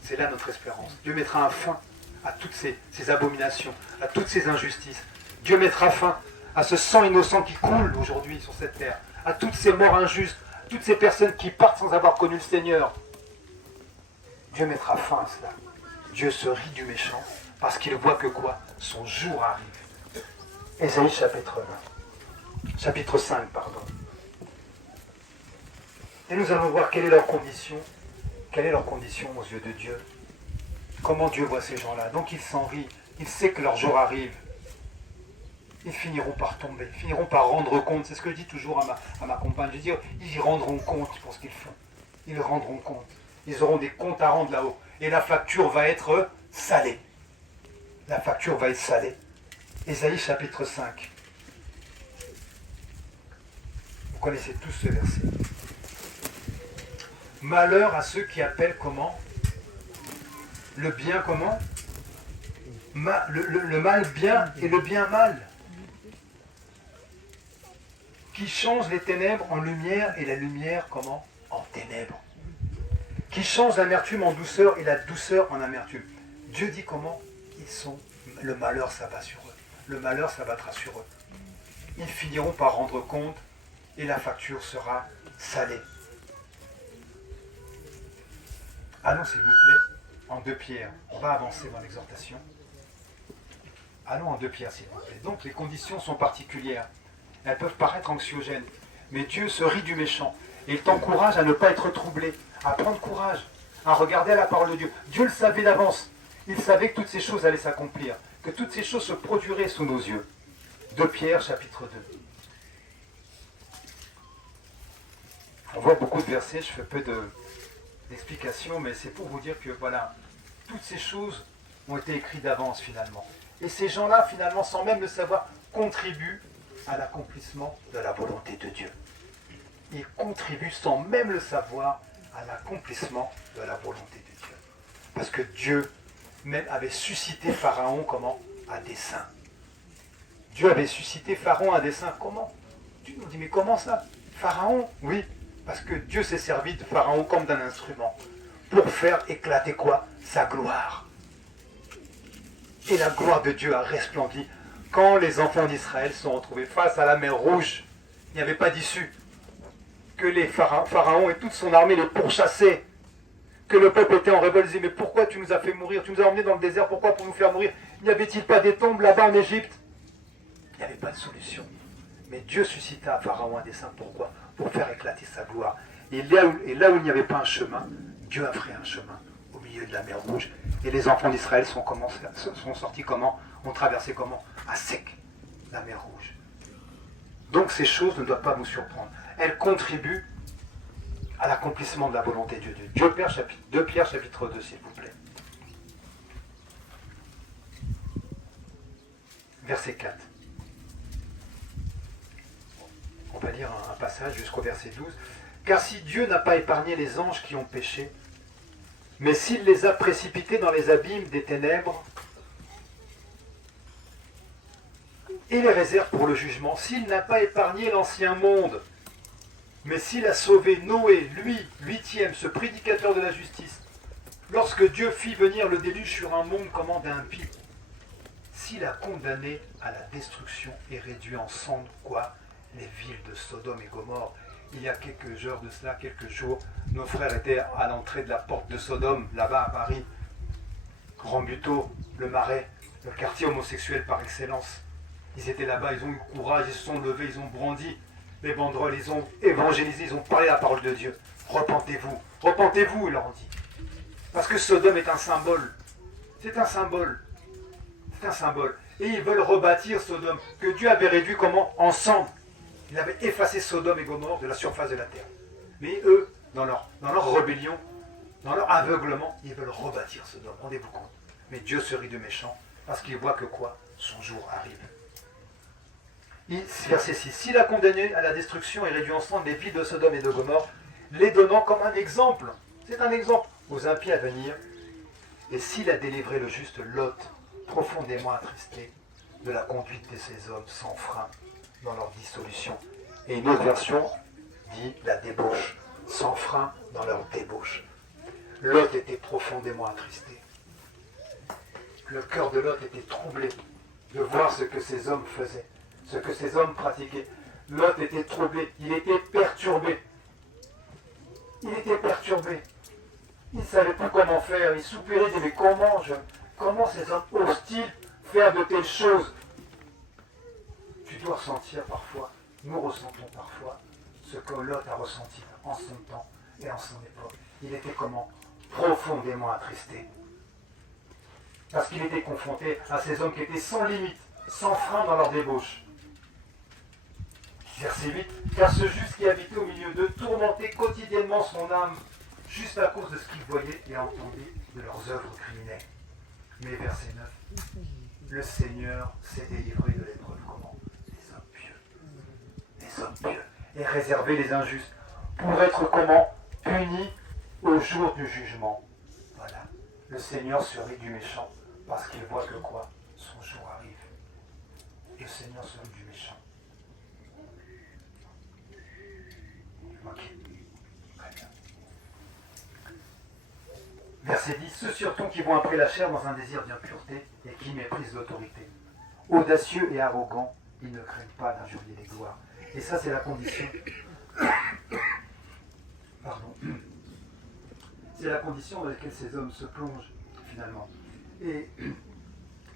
C'est là notre espérance. Dieu mettra un fin à toutes ces abominations, à toutes ces injustices. Dieu mettra fin à ce sang innocent qui coule aujourd'hui sur cette terre, à toutes ces morts injustes, à toutes ces personnes qui partent sans avoir connu le Seigneur. Dieu mettra fin à cela. Dieu se rit du méchant parce qu'il voit que quoi? Son jour arrive. Ésaïe chapitre 5, pardon. Et nous allons voir quelle est leur condition aux yeux de Dieu. Comment Dieu voit ces gens-là. Donc il s'en rit, il sait que leur jour arrive. Ils finiront par tomber, ils finiront par rendre compte. C'est ce que je dis toujours à ma compagne. Je dis, ils rendront compte pour ce qu'ils font. Ils rendront compte. Ils auront des comptes à rendre là-haut. Et la facture va être salée. La facture va être salée. Ésaïe chapitre 5. Vous connaissez tous ce verset. Malheur à ceux qui appellent comment? Le bien comment? Le mal bien et le bien mal. Qui change les ténèbres en lumière et la lumière comment? En ténèbres. Qui change l'amertume en douceur et la douceur en amertume. Dieu dit comment? Le malheur s'abat sur eux. Le malheur s'abattra sur eux. Ils finiront par rendre compte et la facture sera salée. Allons s'il vous plaît en 2 Pierre. On va avancer dans l'exhortation. Allons en 2 Pierre s'il vous plaît. Donc les conditions sont particulières. Elles peuvent paraître anxiogènes. Mais Dieu se rit du méchant. Et il t'encourage à ne pas être troublé, à prendre courage, à regarder à la parole de Dieu. Dieu le savait d'avance. Il savait que toutes ces choses allaient s'accomplir, que toutes ces choses se produiraient sous nos yeux. 2 Pierre chapitre 2. On voit beaucoup de versets, je fais peu d'explications, mais c'est pour vous dire que voilà, toutes ces choses ont été écrites d'avance finalement. Et ces gens-là, finalement, sans même le savoir, contribuent à l'accomplissement de la volonté de Dieu. Ils contribuent sans même le savoir à l'accomplissement de la volonté de Dieu. Parce que Dieu même avait suscité Pharaon comment? À dessein. Dieu avait suscité Pharaon à dessein. Comment? Tu nous dis, mais comment ça? Pharaon? Oui, parce que Dieu s'est servi de Pharaon comme d'un instrument pour faire éclater quoi? Sa gloire. Et la gloire de Dieu a resplendi quand les enfants d'Israël sont retrouvés face à la mer Rouge. Il n'y avait pas d'issue. Que les Pharaon et toute son armée les pourchassaient. Que le peuple était en révolte. Mais pourquoi tu nous as fait mourir? Tu nous as emmenés dans le désert. Pourquoi? Pour nous faire mourir. N'y avait-il pas des tombes là-bas en Égypte? Il n'y avait pas de solution. Mais Dieu suscita Pharaon un dessein. Pourquoi? Pour faire éclater sa gloire. Et là où il n'y avait pas un chemin, Dieu a fait un chemin au milieu de la mer Rouge. Et les enfants d'Israël sont sortis comment? Ont traversé comment? À sec la mer Rouge. Donc ces choses ne doivent pas vous surprendre. Elles contribuent à l'accomplissement de la volonté de Dieu. 2 Pierre chapitre 2, s'il vous plaît. Verset 4. On va lire un passage jusqu'au verset 12. Car si Dieu n'a pas épargné les anges qui ont péché, mais s'il les a précipités dans les abîmes des ténèbres, et les réserve pour le jugement, s'il n'a pas épargné l'ancien monde, mais s'il a sauvé Noé, lui, huitième, ce prédicateur de la justice, lorsque Dieu fit venir le déluge sur un monde comme d'impie, s'il a condamné à la destruction et réduit en cendres, quoi, les villes de Sodome et Gomorrhe. Il y a quelques heures de cela, quelques jours, nos frères étaient à l'entrée de la porte de Sodome, là-bas à Paris, Rambuteau, le Marais, le quartier homosexuel par excellence. Ils étaient là-bas, ils ont eu courage, ils se sont levés, ils ont brandi les banderoles, ils ont évangélisé, ils ont parlé la parole de Dieu. Repentez-vous, repentez-vous, ils leur ont dit. Parce que Sodome est un symbole. C'est un symbole. C'est un symbole. Et ils veulent rebâtir Sodome, que Dieu avait réduit comment? En cendres. Il avait effacé Sodome et Gomorrhe de la surface de la terre. Mais eux, dans leur rébellion, dans leur aveuglement, ils veulent rebâtir Sodome. Rendez-vous compte. Mais Dieu se rit de méchants, parce qu'il voit que quoi? Son jour arrive. Verset 6. S'il a condamné à la destruction et réduit en cendres les villes de Sodome et de Gomorrhe, les donnant comme un exemple, c'est un exemple aux impies à venir, et s'il a délivré le juste Lot, profondément attristé de la conduite de ces hommes sans frein dans leur dissolution. Et une autre version dit la débauche, sans frein dans leur débauche. Lot était profondément attristé. Le cœur de Lot était troublé de voir ce que ces hommes faisaient, ce que ces hommes pratiquaient. Lot était troublé, il était perturbé. Il était perturbé. Il ne savait plus comment faire. Il soupirait, il disait, mais comment ces hommes osent-ils faire de telles choses? Tu dois ressentir parfois, nous ressentons parfois, ce que Lot a ressenti en son temps et en son époque. Il était comment? Profondément attristé. Parce qu'il était confronté à ces hommes qui étaient sans limite, sans frein dans leur débauche. Verset 8. Car ce juste qui habitait au milieu d'eux tourmentait quotidiennement son âme, juste à cause de ce qu'il voyait et entendait de leurs œuvres criminelles. Mais verset 9. Le Seigneur s'est délivré de l'épreuve comment? Des hommes pieux. Des hommes pieux. Et réservé les injustes pour être comment? Punis au jour du jugement. Voilà. Le Seigneur se rit du méchant parce qu'il voit que quoi? Son jour arrive. Le Seigneur se rit du méchant. Ok. Très bien. Verset 10. Ceux surtout qui vont après la chair dans un désir d'impureté et qui méprisent l'autorité. Audacieux et arrogants, ils ne craignent pas d'injurier les gloires. Et ça, c'est la condition. Pardon. C'est la condition dans laquelle ces hommes se plongent, finalement. Et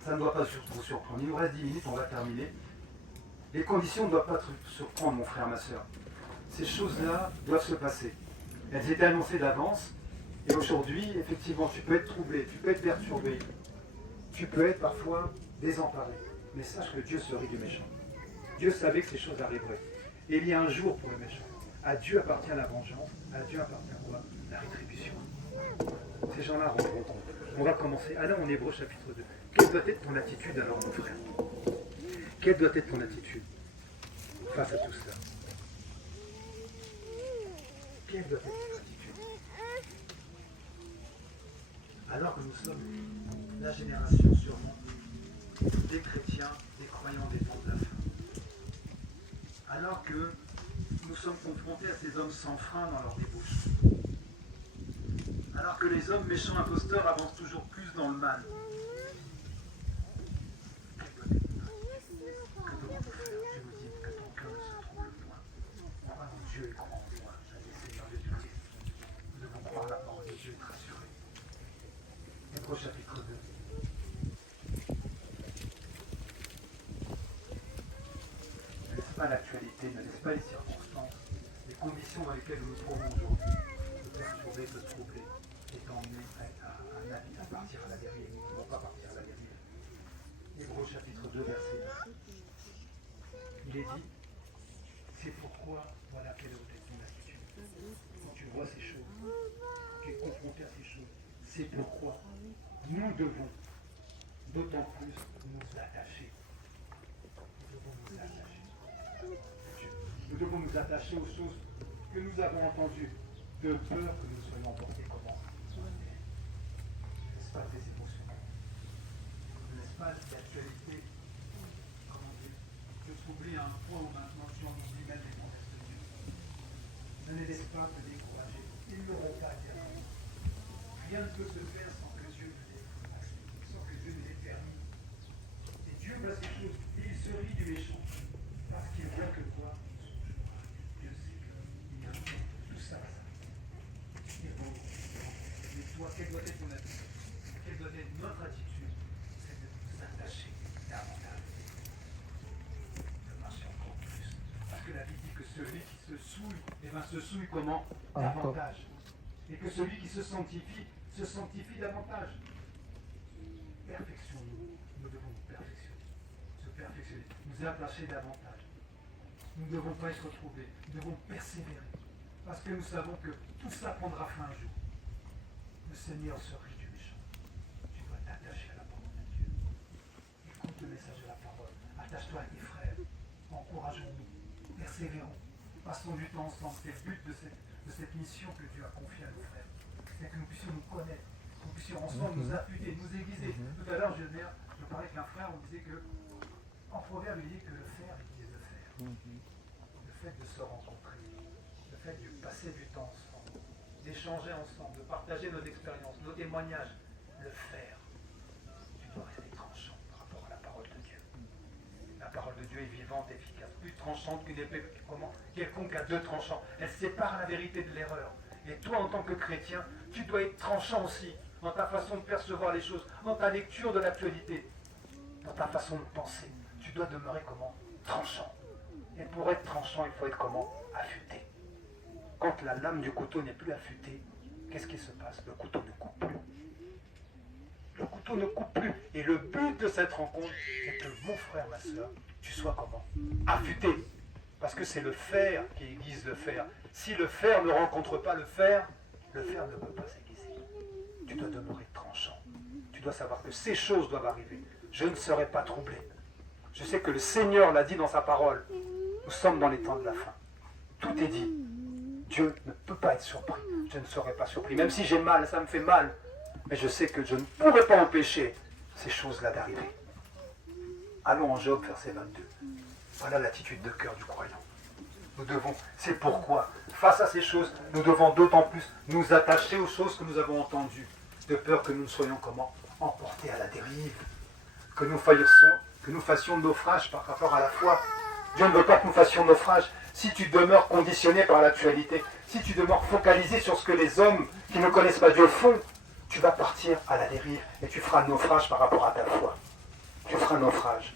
ça ne doit pas vous surprendre. Il nous reste 10 minutes, on va terminer. Les conditions ne doivent pas te surprendre, mon frère, ma soeur. Ces choses-là doivent se passer. Elles étaient annoncées d'avance. Et aujourd'hui, effectivement, tu peux être troublé, tu peux être perturbé, tu peux être parfois désemparé. Mais sache que Dieu se rit du méchant. Dieu savait que ces choses arriveraient. Et il y a un jour pour le méchant. À Dieu appartient la vengeance. À Dieu appartient quoi? La rétribution. Ces gens-là rendront compte. On va commencer. Allons en Hébreux chapitre 2. Quelle doit être ton attitude alors, mon frère? Quelle doit être ton attitude face à tout cela? Quelle doit être ton attitude? Alors que nous sommes la génération sûrement des chrétiens, des croyants des temps de la fin. Alors que nous sommes confrontés à ces hommes sans frein dans leur débauche. Alors que les hommes méchants imposteurs avancent toujours plus dans le mal. Que devons-nous faire? Je vous dis que ton cœur ne se trouble point. Crois en Dieu et crois en moi. Seigneur Jésus-Christ. Nous devons croire la parole de Dieu et être rassurés. Hébreux chapitre 2. Ne laisse pas l'actualité, ne laisse pas les circonstances, les conditions dans lesquelles nous nous trouvons aujourd'hui, te perturber, te troubler, et t'emmener à partir à la dérive, non pas partir à la dérive. Hébreux chapitre 2, verset 1. Il est dit, c'est pourquoi, voilà quelle est ton attitude. Quand tu vois ces choses, tu es confronté à ces choses, c'est pourquoi nous devons d'autant plus nous attacher. Nous devons nous attacher. Nous devons nous attacher aux choses que nous avons entendues, de peur que nous soyons emportés comment? N'est-ce pas des émotions? N'est-ce pas l'actualité, comment dire, pas te décourager. Ils n'auront pas à dire non. Rien ne peut se faire sans que Dieu nous ait sans que Dieu nous ait permis. Et Dieu voit ces choses, et il se rit du méchant. Parce qu'il voit que toi, Dieu sait qu'il y a tout ça. C'est bon. Mais toi, quelle doit être ton attitude? Quelle doit être notre attitude? C'est de nous attacher davantage. De marcher encore plus. Parce que la vie dit que celui qui se souille, se souille comment? Davantage. Et que celui qui se sanctifie davantage. Perfectionnons-nous. Nous devons nous perfectionner. Se perfectionner. Nous attacher davantage. Nous ne devons pas être troublés. Nous devons persévérer. Parce que nous savons que tout ça prendra fin un jour. Le Seigneur se rit du méchant. Tu dois t'attacher à la parole de Dieu. Écoute le message de la parole. Attache-toi à tes frères. Encourageons-nous. Persévérons. Passons du temps ensemble. C'est le but de cette mission que Dieu a confiée à nos frères. C'est que nous puissions nous connaître. Que nous puissions ensemble nous affûter, nous aiguiser. Tout à l'heure, je parlais avec un frère, on disait que, en proverbe, il dit que le faire est de faire. Le fait de se rencontrer. Le fait de passer du temps ensemble. D'échanger ensemble, de partager nos expériences, nos témoignages. Le faire. Tu dois rester tranchant par rapport à la parole de Dieu. La parole de Dieu est vivante, efficace, plus tranchante qu'une épée quelconque à deux tranchants. Elle sépare la vérité de l'erreur. Et toi, en tant que chrétien, tu dois être tranchant aussi dans ta façon de percevoir les choses, dans ta lecture de l'actualité, dans ta façon de penser. Tu dois demeurer comment? Tranchant. Et pour être tranchant, il faut être comment? Affûté. Quand la lame du couteau n'est plus affûtée, qu'est-ce qui se passe? Le couteau ne coupe plus. Le couteau ne coupe plus. Et le but de cette rencontre, c'est que mon frère, ma soeur, tu sois comment? Affûté. Parce que c'est le fer qui aiguise le fer. Si le fer ne rencontre pas le fer ne peut pas s'aiguiser. Tu dois demeurer tranchant. Tu dois savoir que ces choses doivent arriver. Je ne serai pas troublé. Je sais que le Seigneur l'a dit dans sa parole. Nous sommes dans les temps de la fin. Tout est dit. Dieu ne peut pas être surpris. Je ne serai pas surpris. Même si j'ai mal, ça me fait mal. Mais je sais que je ne pourrai pas empêcher ces choses-là d'arriver. Allons en Job, verset 22. Voilà l'attitude de cœur du croyant. Nous devons, c'est pourquoi, face à ces choses, nous devons d'autant plus nous attacher aux choses que nous avons entendues, de peur que nous ne soyons comment? Emportés à la dérive, que nous fassions naufrage par rapport à la foi. Dieu ne veut pas que nous fassions naufrage. Si tu demeures conditionné par l'actualité, si tu demeures focalisé sur ce que les hommes qui ne connaissent pas Dieu font, tu vas partir à la dérive et tu feras naufrage par rapport à ta foi. Tu feras naufrage.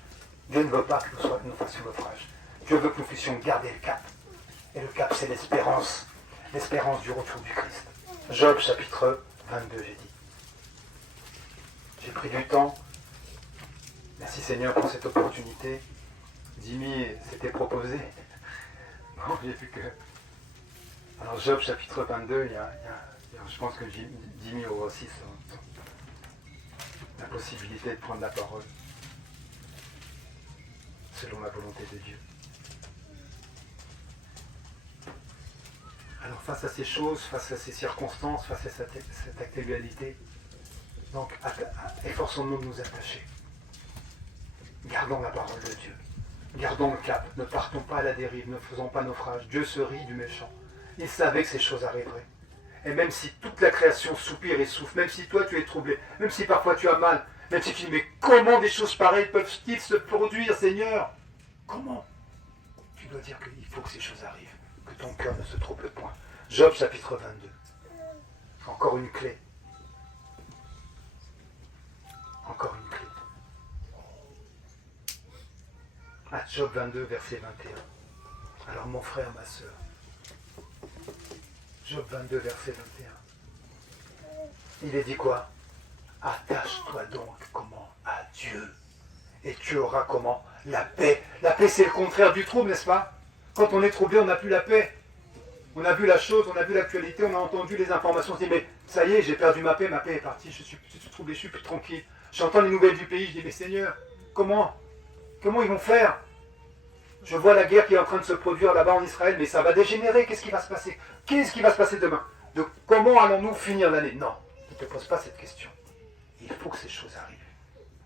Dieu ne veut pas que nous fassions naufrage. Dieu veut que nous puissions garder le cap. Et le cap, c'est l'espérance. L'espérance du retour du Christ. Job, chapitre 22, j'ai dit. J'ai pris du temps. Merci Seigneur pour cette opportunité. Jimmy s'était proposé. Bon, j'ai vu que... Alors Job, chapitre 22, je pense que Jimmy aura aussi la possibilité de prendre la parole. Selon la volonté de Dieu. Alors face à ces choses, face à ces circonstances, face à cette actualité, donc efforçons-nous de nous attacher. Gardons la parole de Dieu. Gardons le cap. Ne partons pas à la dérive, ne faisons pas naufrage. Dieu se rit du méchant. Il savait que ces choses arriveraient. Et même si toute la création soupire et souffre, même si toi tu es troublé, même si parfois tu as mal, même si tu dis, mais comment des choses pareilles peuvent-ils se produire, Seigneur? Comment? Tu dois dire qu'il faut que ces choses arrivent, que ton cœur ne se trouble point. Job chapitre 22. Encore une clé. Encore une clé. Job 22, verset 21. Alors mon frère, ma soeur. Job 22, verset 21. Il est dit quoi? Attache-toi donc, comment? À Dieu. Et tu auras comment? La paix. La paix, c'est le contraire du trouble, n'est-ce pas? Quand on est troublé, on n'a plus la paix. On a vu la chose, on a vu l'actualité, on a entendu les informations. On se dit, mais ça y est, j'ai perdu ma paix est partie, je suis troublé, je suis plus tranquille. J'entends les nouvelles du pays, je dis, mais Seigneur, comment ils vont faire? Je vois la guerre qui est en train de se produire là-bas en Israël, mais ça va dégénérer, qu'est-ce qui va se passer? Qu'est-ce qui va se passer demain? De comment allons-nous finir l'année? Non, ne te pose pas cette question. Il faut que ces choses arrivent.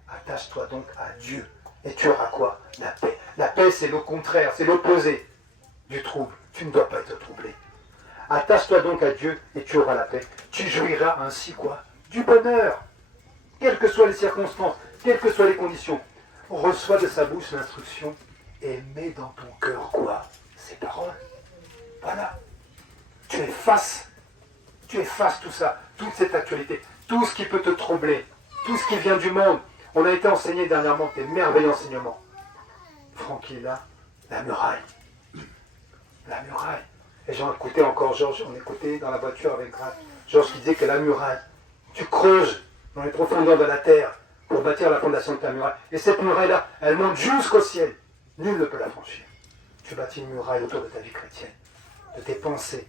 Attache-toi donc à Dieu. Et tu auras quoi? La paix. La paix, c'est le contraire, c'est l'opposé du trouble. Tu ne dois pas être troublé. Attache-toi donc à Dieu et tu auras la paix. Tu jouiras ainsi quoi? Du bonheur. Quelles que soient les circonstances, quelles que soient les conditions. Reçois de sa bouche l'instruction et mets dans ton cœur quoi? Ces paroles. Voilà. Tu effaces tout ça, toute cette actualité, tout ce qui peut te troubler, tout ce qui vient du monde. On a été enseigné dernièrement des merveilleux enseignements. Franck est là, la muraille. La muraille. Et j'en écoutais encore Georges, on écoutait dans la voiture avec Grace. Georges qui disait que la muraille, tu creuses dans les profondeurs de la terre pour bâtir la fondation de ta muraille. Et cette muraille-là, elle monte jusqu'au ciel. Nul ne peut la franchir. Tu bâtis une muraille autour de ta vie chrétienne, de tes pensées.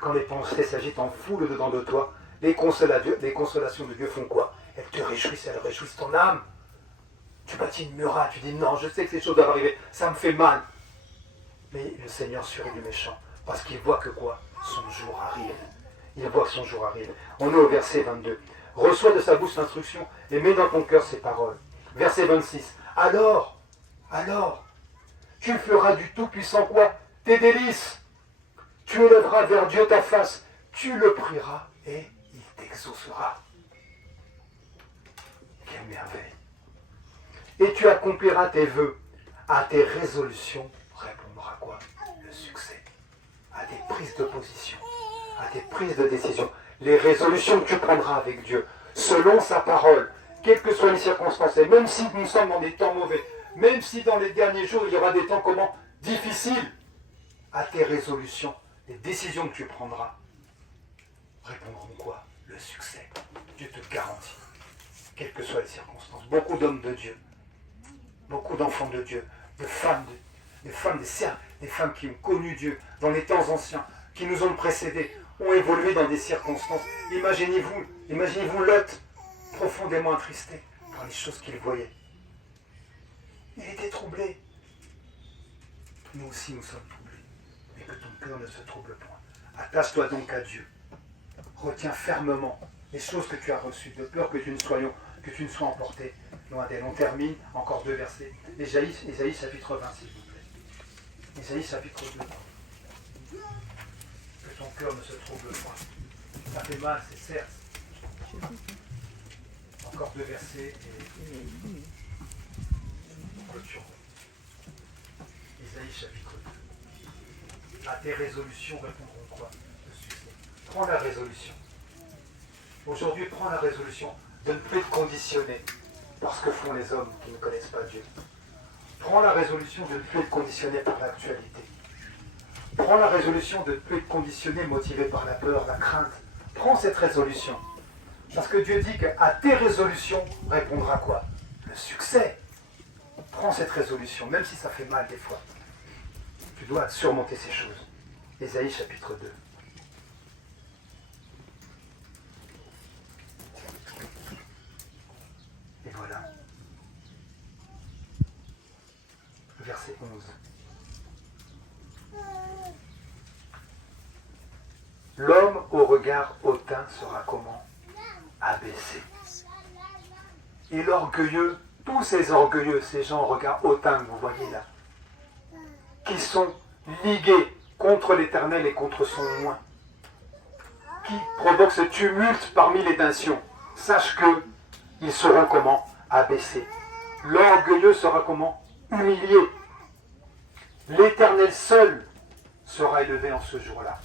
Quand les pensées s'agitent en foule dedans de toi, les consolations de Dieu font quoi? Elles te réjouissent, elles réjouissent ton âme. Tu bâtis une muraille, tu dis non, je sais que ces choses doivent arriver, ça me fait mal. Mais le Seigneur sourit du méchant, parce qu'il voit que quoi? Son jour arrive. Il voit que son jour arrive. On est au verset 22. Reçois de sa bouche l'instruction et mets dans ton cœur ses paroles. Verset 26. Alors, tu feras du Tout-Puissant quoi? Tes délices. Tu élèveras vers Dieu ta face. Tu le prieras et il t'exaucera. Quelle merveille. Et tu accompliras tes vœux. À tes résolutions répondra quoi? Le succès. À tes prises de position. À tes prises de décision. Les résolutions que tu prendras avec Dieu, selon sa parole, quelles que soient les circonstances, et même si nous sommes dans des temps mauvais, même si dans les derniers jours, il y aura des temps comment? Difficiles, à tes résolutions, les décisions que tu prendras, répondront quoi? Le succès. Dieu te garantit, quelles que soient les circonstances. Beaucoup d'hommes de Dieu, beaucoup d'enfants de Dieu, de femmes, des femmes qui ont connu Dieu dans les temps anciens, qui nous ont précédés, ont évolué dans des circonstances. Imaginez-vous Lot, profondément attristé par les choses qu'il voyait. Il était troublé. Nous aussi, nous sommes troublés. Mais que ton cœur ne se trouble point. Attache-toi donc à Dieu. Retiens fermement les choses que tu as reçues, de peur que tu ne sois emporté loin d'elle. On termine, encore 2 versets. Ésaïe chapitre 20, s'il vous plaît. Ésaïe chapitre 2. Que ton cœur ne se trouble point. Ça fait mal, c'est certes. Encore 2 versets et clôture. Ésaïe chapitre 2. À tes résolutions répondront quoi? Le succès. Prends la résolution. Aujourd'hui, prends la résolution de ne plus te conditionner par ce que font les hommes qui ne connaissent pas Dieu. Prends la résolution de ne plus être conditionné par l'actualité. Prends la résolution de ne plus être conditionné, motivé par la peur, la crainte. Prends cette résolution. Parce que Dieu dit qu'à tes résolutions répondra quoi? Le succès. Prends cette résolution, même si ça fait mal des fois. Tu dois surmonter ces choses. Ésaïe chapitre 2. Et voilà. Verset 11. L'homme au regard hautain sera comment? Abaissé. Et l'orgueilleux, tous ces orgueilleux, ces gens au regard hautain que vous voyez là, qui sont ligués contre l'Éternel et contre son oint, qui provoquent ce tumulte parmi les nations, sache que ils seront comment? Abaissés. L'orgueilleux sera comment? Humilié. L'Éternel seul sera élevé en ce jour-là.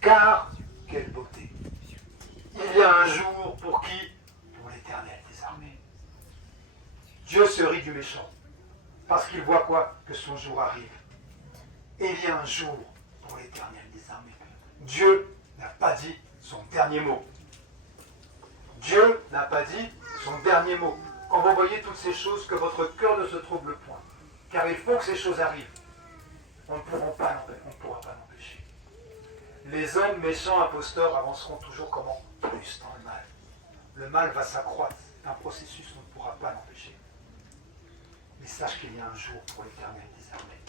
Car, quelle beauté! Il y a un jour pour qui? Pour l'Éternel des armées. Dieu se rit du méchant, parce qu'il voit quoi? Que son jour arrive. Et il y a un jour pour l'Éternel des armées. Dieu n'a pas dit son dernier mot. Dieu n'a pas dit son dernier mot. Quand vous voyez toutes ces choses, que votre cœur ne se trouble point. Car il faut que ces choses arrivent. On ne pourra pas l'empêcher. Les hommes méchants imposteurs avanceront toujours comment? Plus dans le mal. Le mal va s'accroître. C'est un processus, on ne pourra pas l'empêcher. Mais sache qu'il y a un jour pour l'Éternel des armées.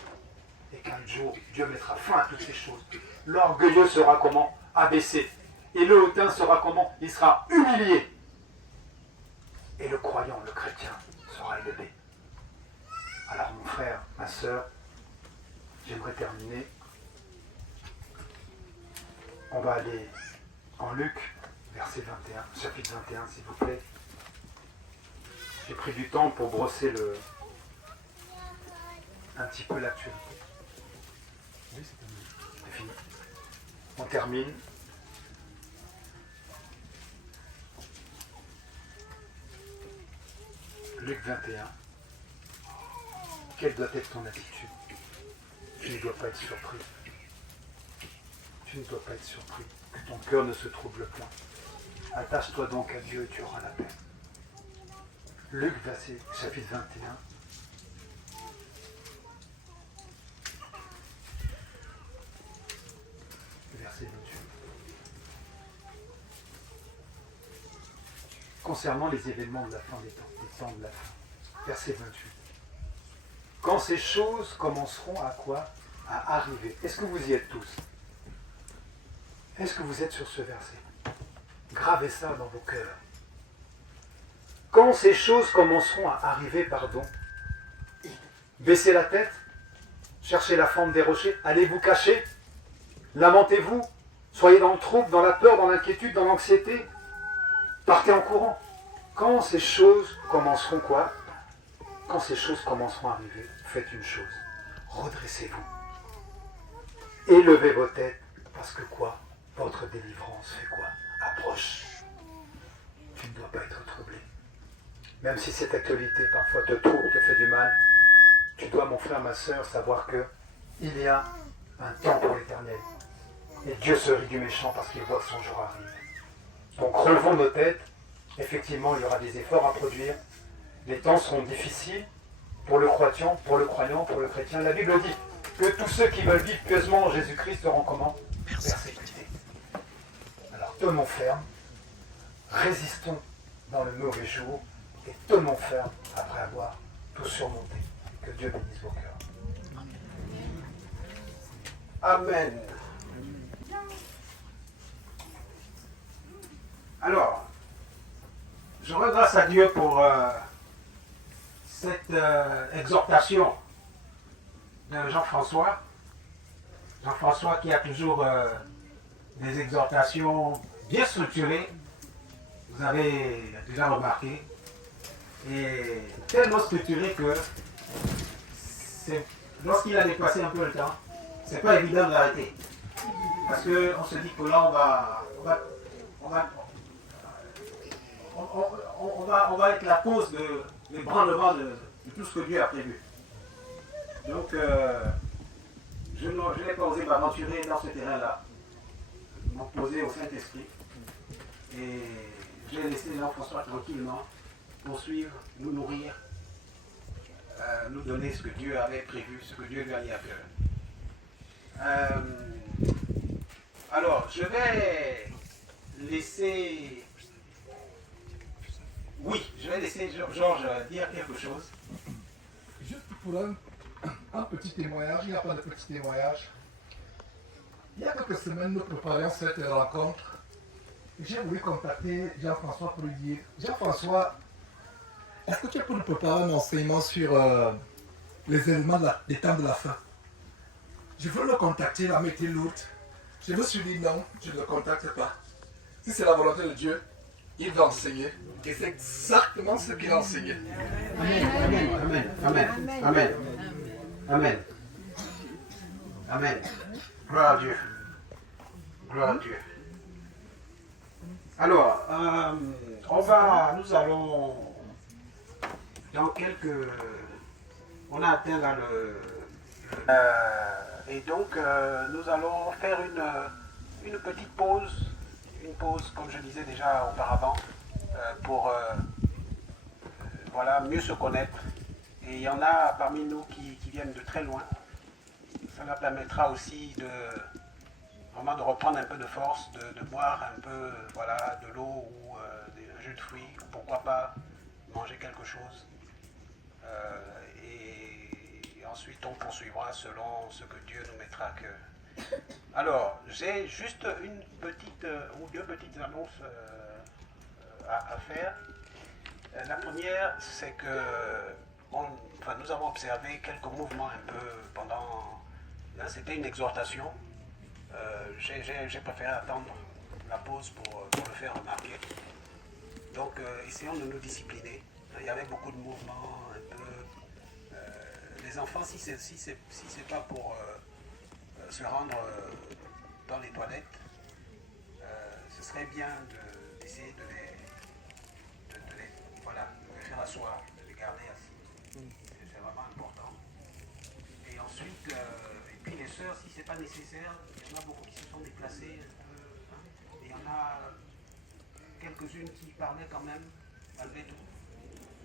Et qu'un jour, Dieu mettra fin à toutes ces choses. L'orgueilleux sera comment? Abaissé. Et le hautain sera comment? Il sera humilié. Et le croyant, le chrétien, sera élevé. Alors mon frère, ma sœur, j'aimerais terminer On va aller en Luc, verset 21, chapitre 21, s'il vous plaît. J'ai pris du temps pour brosser un petit peu l'actualité. Oui, c'est fini. On termine. Luc 21. Quelle doit être ton attitude? Tu ne dois pas être surpris. Tu ne dois pas être surpris que ton cœur ne se trouble point. Attache-toi donc à Dieu et tu auras la paix. Luc, chapitre 21. Verset 28. Concernant les événements de la fin des temps de la fin. Verset 28. Quand ces choses commenceront à quoi? À arriver. Est-ce que vous y êtes tous? Est-ce que vous êtes sur ce verset? Gravez ça dans vos cœurs. Quand ces choses commenceront à arriver, baissez la tête, cherchez la fente des rochers, allez vous cacher, lamentez-vous, soyez dans le trouble, dans la peur, dans l'inquiétude, dans l'anxiété, partez en courant. Quand ces choses commenceront quoi? Quand ces choses commenceront à arriver, faites une chose, redressez-vous, élevez vos têtes, parce que quoi? Votre délivrance fait quoi? Approche. Tu ne dois pas être troublé. Même si cette actualité parfois te trouble, te fait du mal, tu dois, mon frère, ma sœur, savoir que il y a un temps pour l'éternel. Et Dieu se rit du méchant parce qu'il voit que son jour arrive. Donc relevons nos têtes. Effectivement, il y aura des efforts à produire. Les temps seront difficiles pour le croyant, pour le chrétien. La Bible dit que tous ceux qui veulent vivre pieusement en Jésus-Christ seront comment? Persécutés. Alors tenons ferme, résistons dans le mauvais jour et tenons ferme après avoir tout surmonté. Que Dieu bénisse vos cœurs. Amen. Alors, je rends grâce à Dieu pour cette exhortation de Jean-François. Jean-François qui a toujours des exhortations bien structurées, vous avez déjà remarqué, et tellement structurées que lorsqu'il a dépassé un peu le temps, c'est pas évident de l'arrêter. Parce qu'on se dit que là, on va être la cause de l'ébranlement de tout ce que Dieu a prévu. Donc, je n'ai pas osé m'aventurer dans ce terrain-là, m'opposer au Saint-Esprit. Et j'ai laissé Jean-François tranquillement poursuivre, nous nourrir, nous donner ce que Dieu avait prévu, ce que Dieu lui a mis à cœur. Alors, je vais laisser... Oui, je vais laisser Georges dire quelque chose. Juste pour un petit témoignage, il n'y a pas de petit témoignage. Il y a quelques semaines, nous préparions cette rencontre. J'ai voulu contacter Jean-François pour lui dire, Jean-François, est-ce que tu peux nous préparer un enseignement sur les éléments des temps de la fin? Je veux le contacter, la mettre lourde. Je me suis dit non, je ne le contacte pas. Si c'est la volonté de Dieu, il va enseigner. Et c'est exactement ce qu'il a enseigné. Amen, amen, amen, amen, amen, amen, amen. Gloire à Dieu. Gloire à Dieu. Alors, nous allons, dans quelques, on a atteint là et donc nous allons faire une petite pause, comme je disais déjà auparavant, pour voilà, mieux se connaître. Et il y en a parmi nous qui viennent de très loin. Cela permettra aussi vraiment de reprendre un peu de force, de boire un peu voilà, de l'eau ou un jus de fruits, ou pourquoi pas manger quelque chose. Et ensuite on poursuivra selon ce que Dieu nous mettra à cœur. Alors, j'ai juste une petite ou deux petites annonces à faire. La première, c'est que nous avons observé quelques mouvements un peu pendant... Là, c'était une exhortation J'ai préféré attendre la pause pour le faire remarquer. Donc, essayons de nous discipliner. Il y avait beaucoup de mouvements, un peu. Les enfants, si c'est pas pour se rendre dans les toilettes, ce serait bien d'essayer de les faire asseoir, de les garder assis. C'est vraiment important. Et ensuite, et puis les sœurs, si c'est pas nécessaire, il y en a beaucoup qui se sont déplacées. Et il y en a quelques-unes qui parlaient quand même, malgré tout.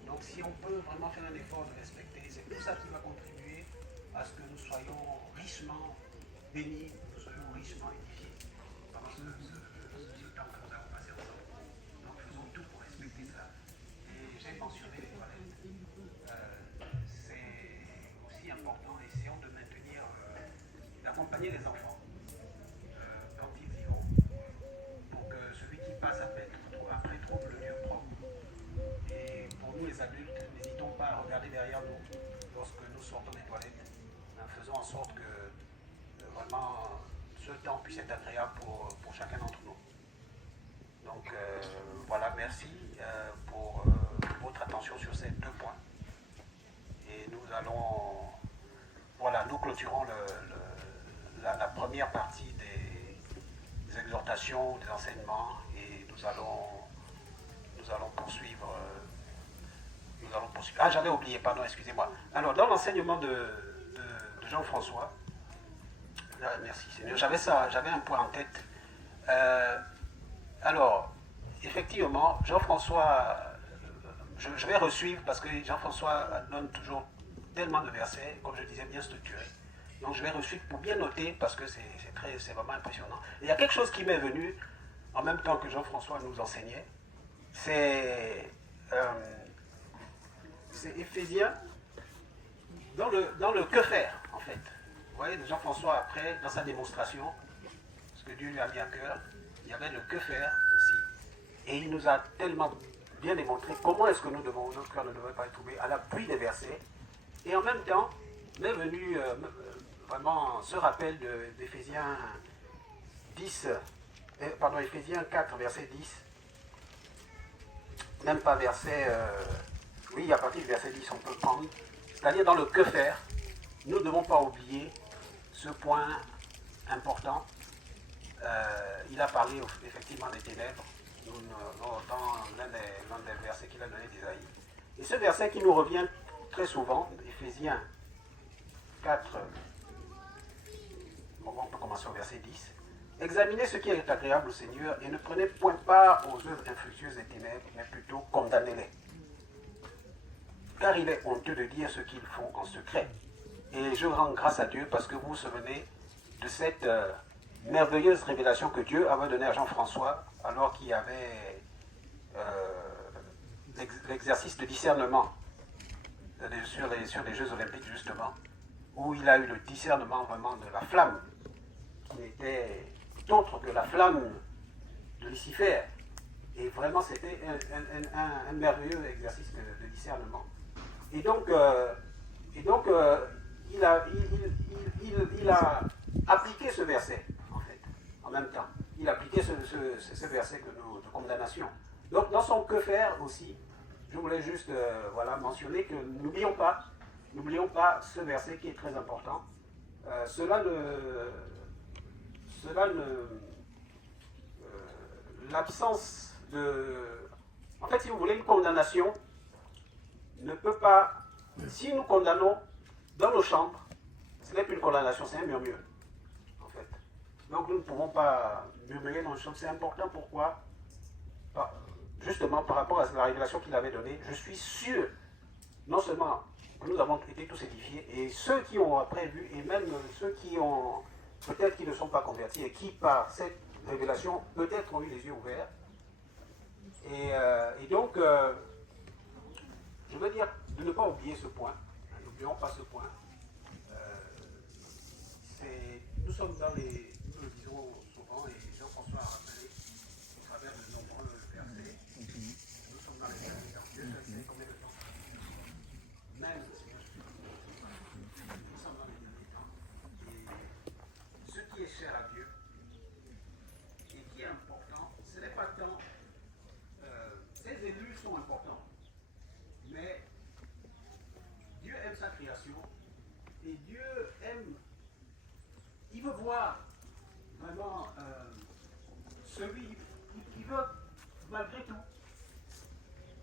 Donc si on peut vraiment faire un effort de respecter, c'est tout ça qui va contribuer à ce que nous soyons richement bénis, nous soyons richement édifiés pendant ce temps que nous avons passé ensemble. Donc faisons tout pour respecter ça. Et j'ai mentionné les toilettes. C'est aussi important, essayons de maintenir, d'accompagner les enfants quand ils y vont, pour que celui qui passe après trouve le lieu propre. Et pour nous les adultes, n'hésitons pas à regarder derrière nous lorsque nous sortons des toilettes, en faisant en sorte que vraiment ce temps puisse être agréable pour chacun d'entre nous. Donc voilà, merci pour votre attention sur ces 2 points. Et nous allons, voilà, nous clôturons la première partie des exhortations, des enseignements, et nous allons poursuivre. Ah, j'avais oublié, pardon, excusez-moi. Alors, dans l'enseignement de Jean-François, merci Seigneur, j'avais un point en tête. Alors, effectivement, Jean-François, je vais resuivre parce que Jean-François donne toujours tellement de versets, comme je disais, bien structurés. Donc, je vais resuivre pour bien noter parce que c'est vraiment impressionnant. Et il y a quelque chose qui m'est venu en même temps que Jean-François nous enseignait. C'est Éphésiens dans le que faire, en fait. Vous voyez, Jean-François, après, dans sa démonstration, ce que Dieu lui a mis à cœur, il y avait le que faire aussi. Et il nous a tellement bien démontré comment est-ce que notre cœur ne devrait pas être troublé à l'appui des versets. Et en même temps, m'est venu vraiment ce rappel d'Éphésiens 4, verset 10. Même pas verset... oui, à partir du verset 10, on peut prendre. C'est-à-dire dans le que faire, nous ne devons pas oublier ce point important. Il a parlé effectivement des ténèbres dans l'un des versets qu'il a donné d'Isaïe. Et ce verset qui nous revient très souvent, Éphésiens 4, on peut commencer au verset 10. Examinez ce qui est agréable au Seigneur et ne prenez point part aux œuvres infructueuses des ténèbres, mais plutôt condamnez-les. Car il est honteux de dire ce qu'ils font en secret. Et je rends grâce à Dieu parce que vous vous souvenez de cette merveilleuse révélation que Dieu avait donnée à Jean-François alors qu'il y avait l'exercice de discernement sur les Jeux Olympiques justement, où il a eu le discernement vraiment de la flamme qui n'était autre que la flamme de Lucifer. Et vraiment c'était un merveilleux exercice de discernement. Et donc, il a appliqué ce verset, en fait, en même temps. Il a appliqué ce verset de condamnation. Donc, dans son que faire aussi, je voulais juste mentionner que n'oublions pas ce verset qui est très important. L'absence de... En fait, si vous voulez, une condamnation ne peut pas... Si nous condamnons dans nos chambres, ce n'est plus une condamnation, c'est un murmure, en fait. Donc nous ne pouvons pas murmurer dans nos chambres. C'est important, pourquoi? Justement, par rapport à la révélation qu'il avait donnée, je suis sûr, non seulement que nous avons été tous édifiés, et ceux qui ont après vu, et même ceux qui ont... peut-être qui ne sont pas convertis, et qui, par cette révélation, peut-être ont eu les yeux ouverts. Et donc, je veux dire de ne pas oublier ce point. N'oublions pas ce point. Nous sommes dans les... Nous le disons souvent, et Jean-François a rappelé, au travers de nombreux versets, nous sommes dans les derniers temps. Dieu seul sait combien de temps. Même si nous sommes dans les derniers temps. Et ce qui est cher à Dieu, important. Mais Dieu aime sa création et Dieu aime, il veut voir vraiment celui, il veut malgré tout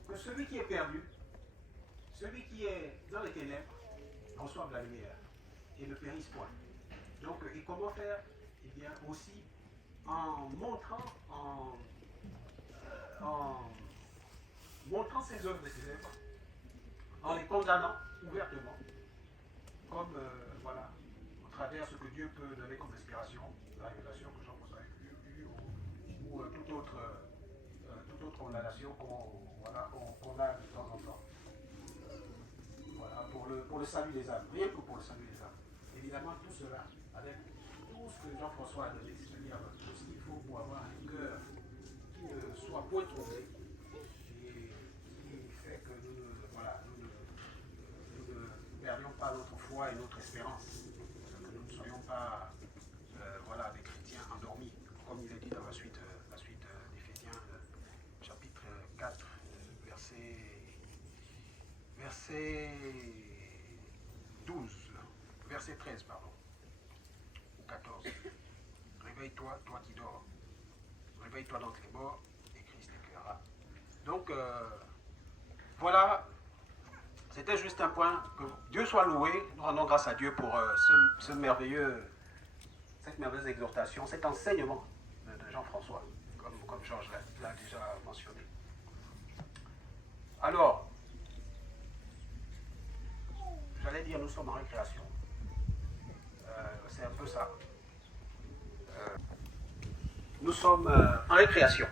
que celui qui est perdu, celui qui est dans les ténèbres, reçoive la lumière et ne périsse point. Donc, et comment faire? Eh bien, aussi en montrant, en montrant ses œuvres et ses œuvres, en les condamnant ouvertement, comme voilà, au travers ce que Dieu peut donner comme inspiration, la révélation que Jean-François a eue, ou toute autre condamnation qu'on a de temps en temps. Voilà, pour le salut des âmes, rien que pour le salut des âmes. Évidemment, tout cela, avec tout ce que Jean-François a donné, c'est-à-dire tout ce qu'il faut pour avoir un cœur qui ne soit point troublé, et qui fait que nous ne perdions pas notre foi et notre espérance, que nous ne soyons pas des chrétiens endormis, comme il est dit dans la suite d'Éphésiens, chapitre 4, verset 12, verset 13, pardon, ou 14. Réveille-toi, toi qui dors. Réveille-toi d'entre les morts, et Christ t'éclairera. Donc, voilà, c'était juste un point. Que Dieu soit loué. Nous rendons grâce à Dieu pour cette merveilleuse exhortation, cet enseignement de Jean-François, comme Georges l'a déjà mentionné. Alors, j'allais dire, nous sommes en récréation. C'est un peu ça. Nous sommes en récréation.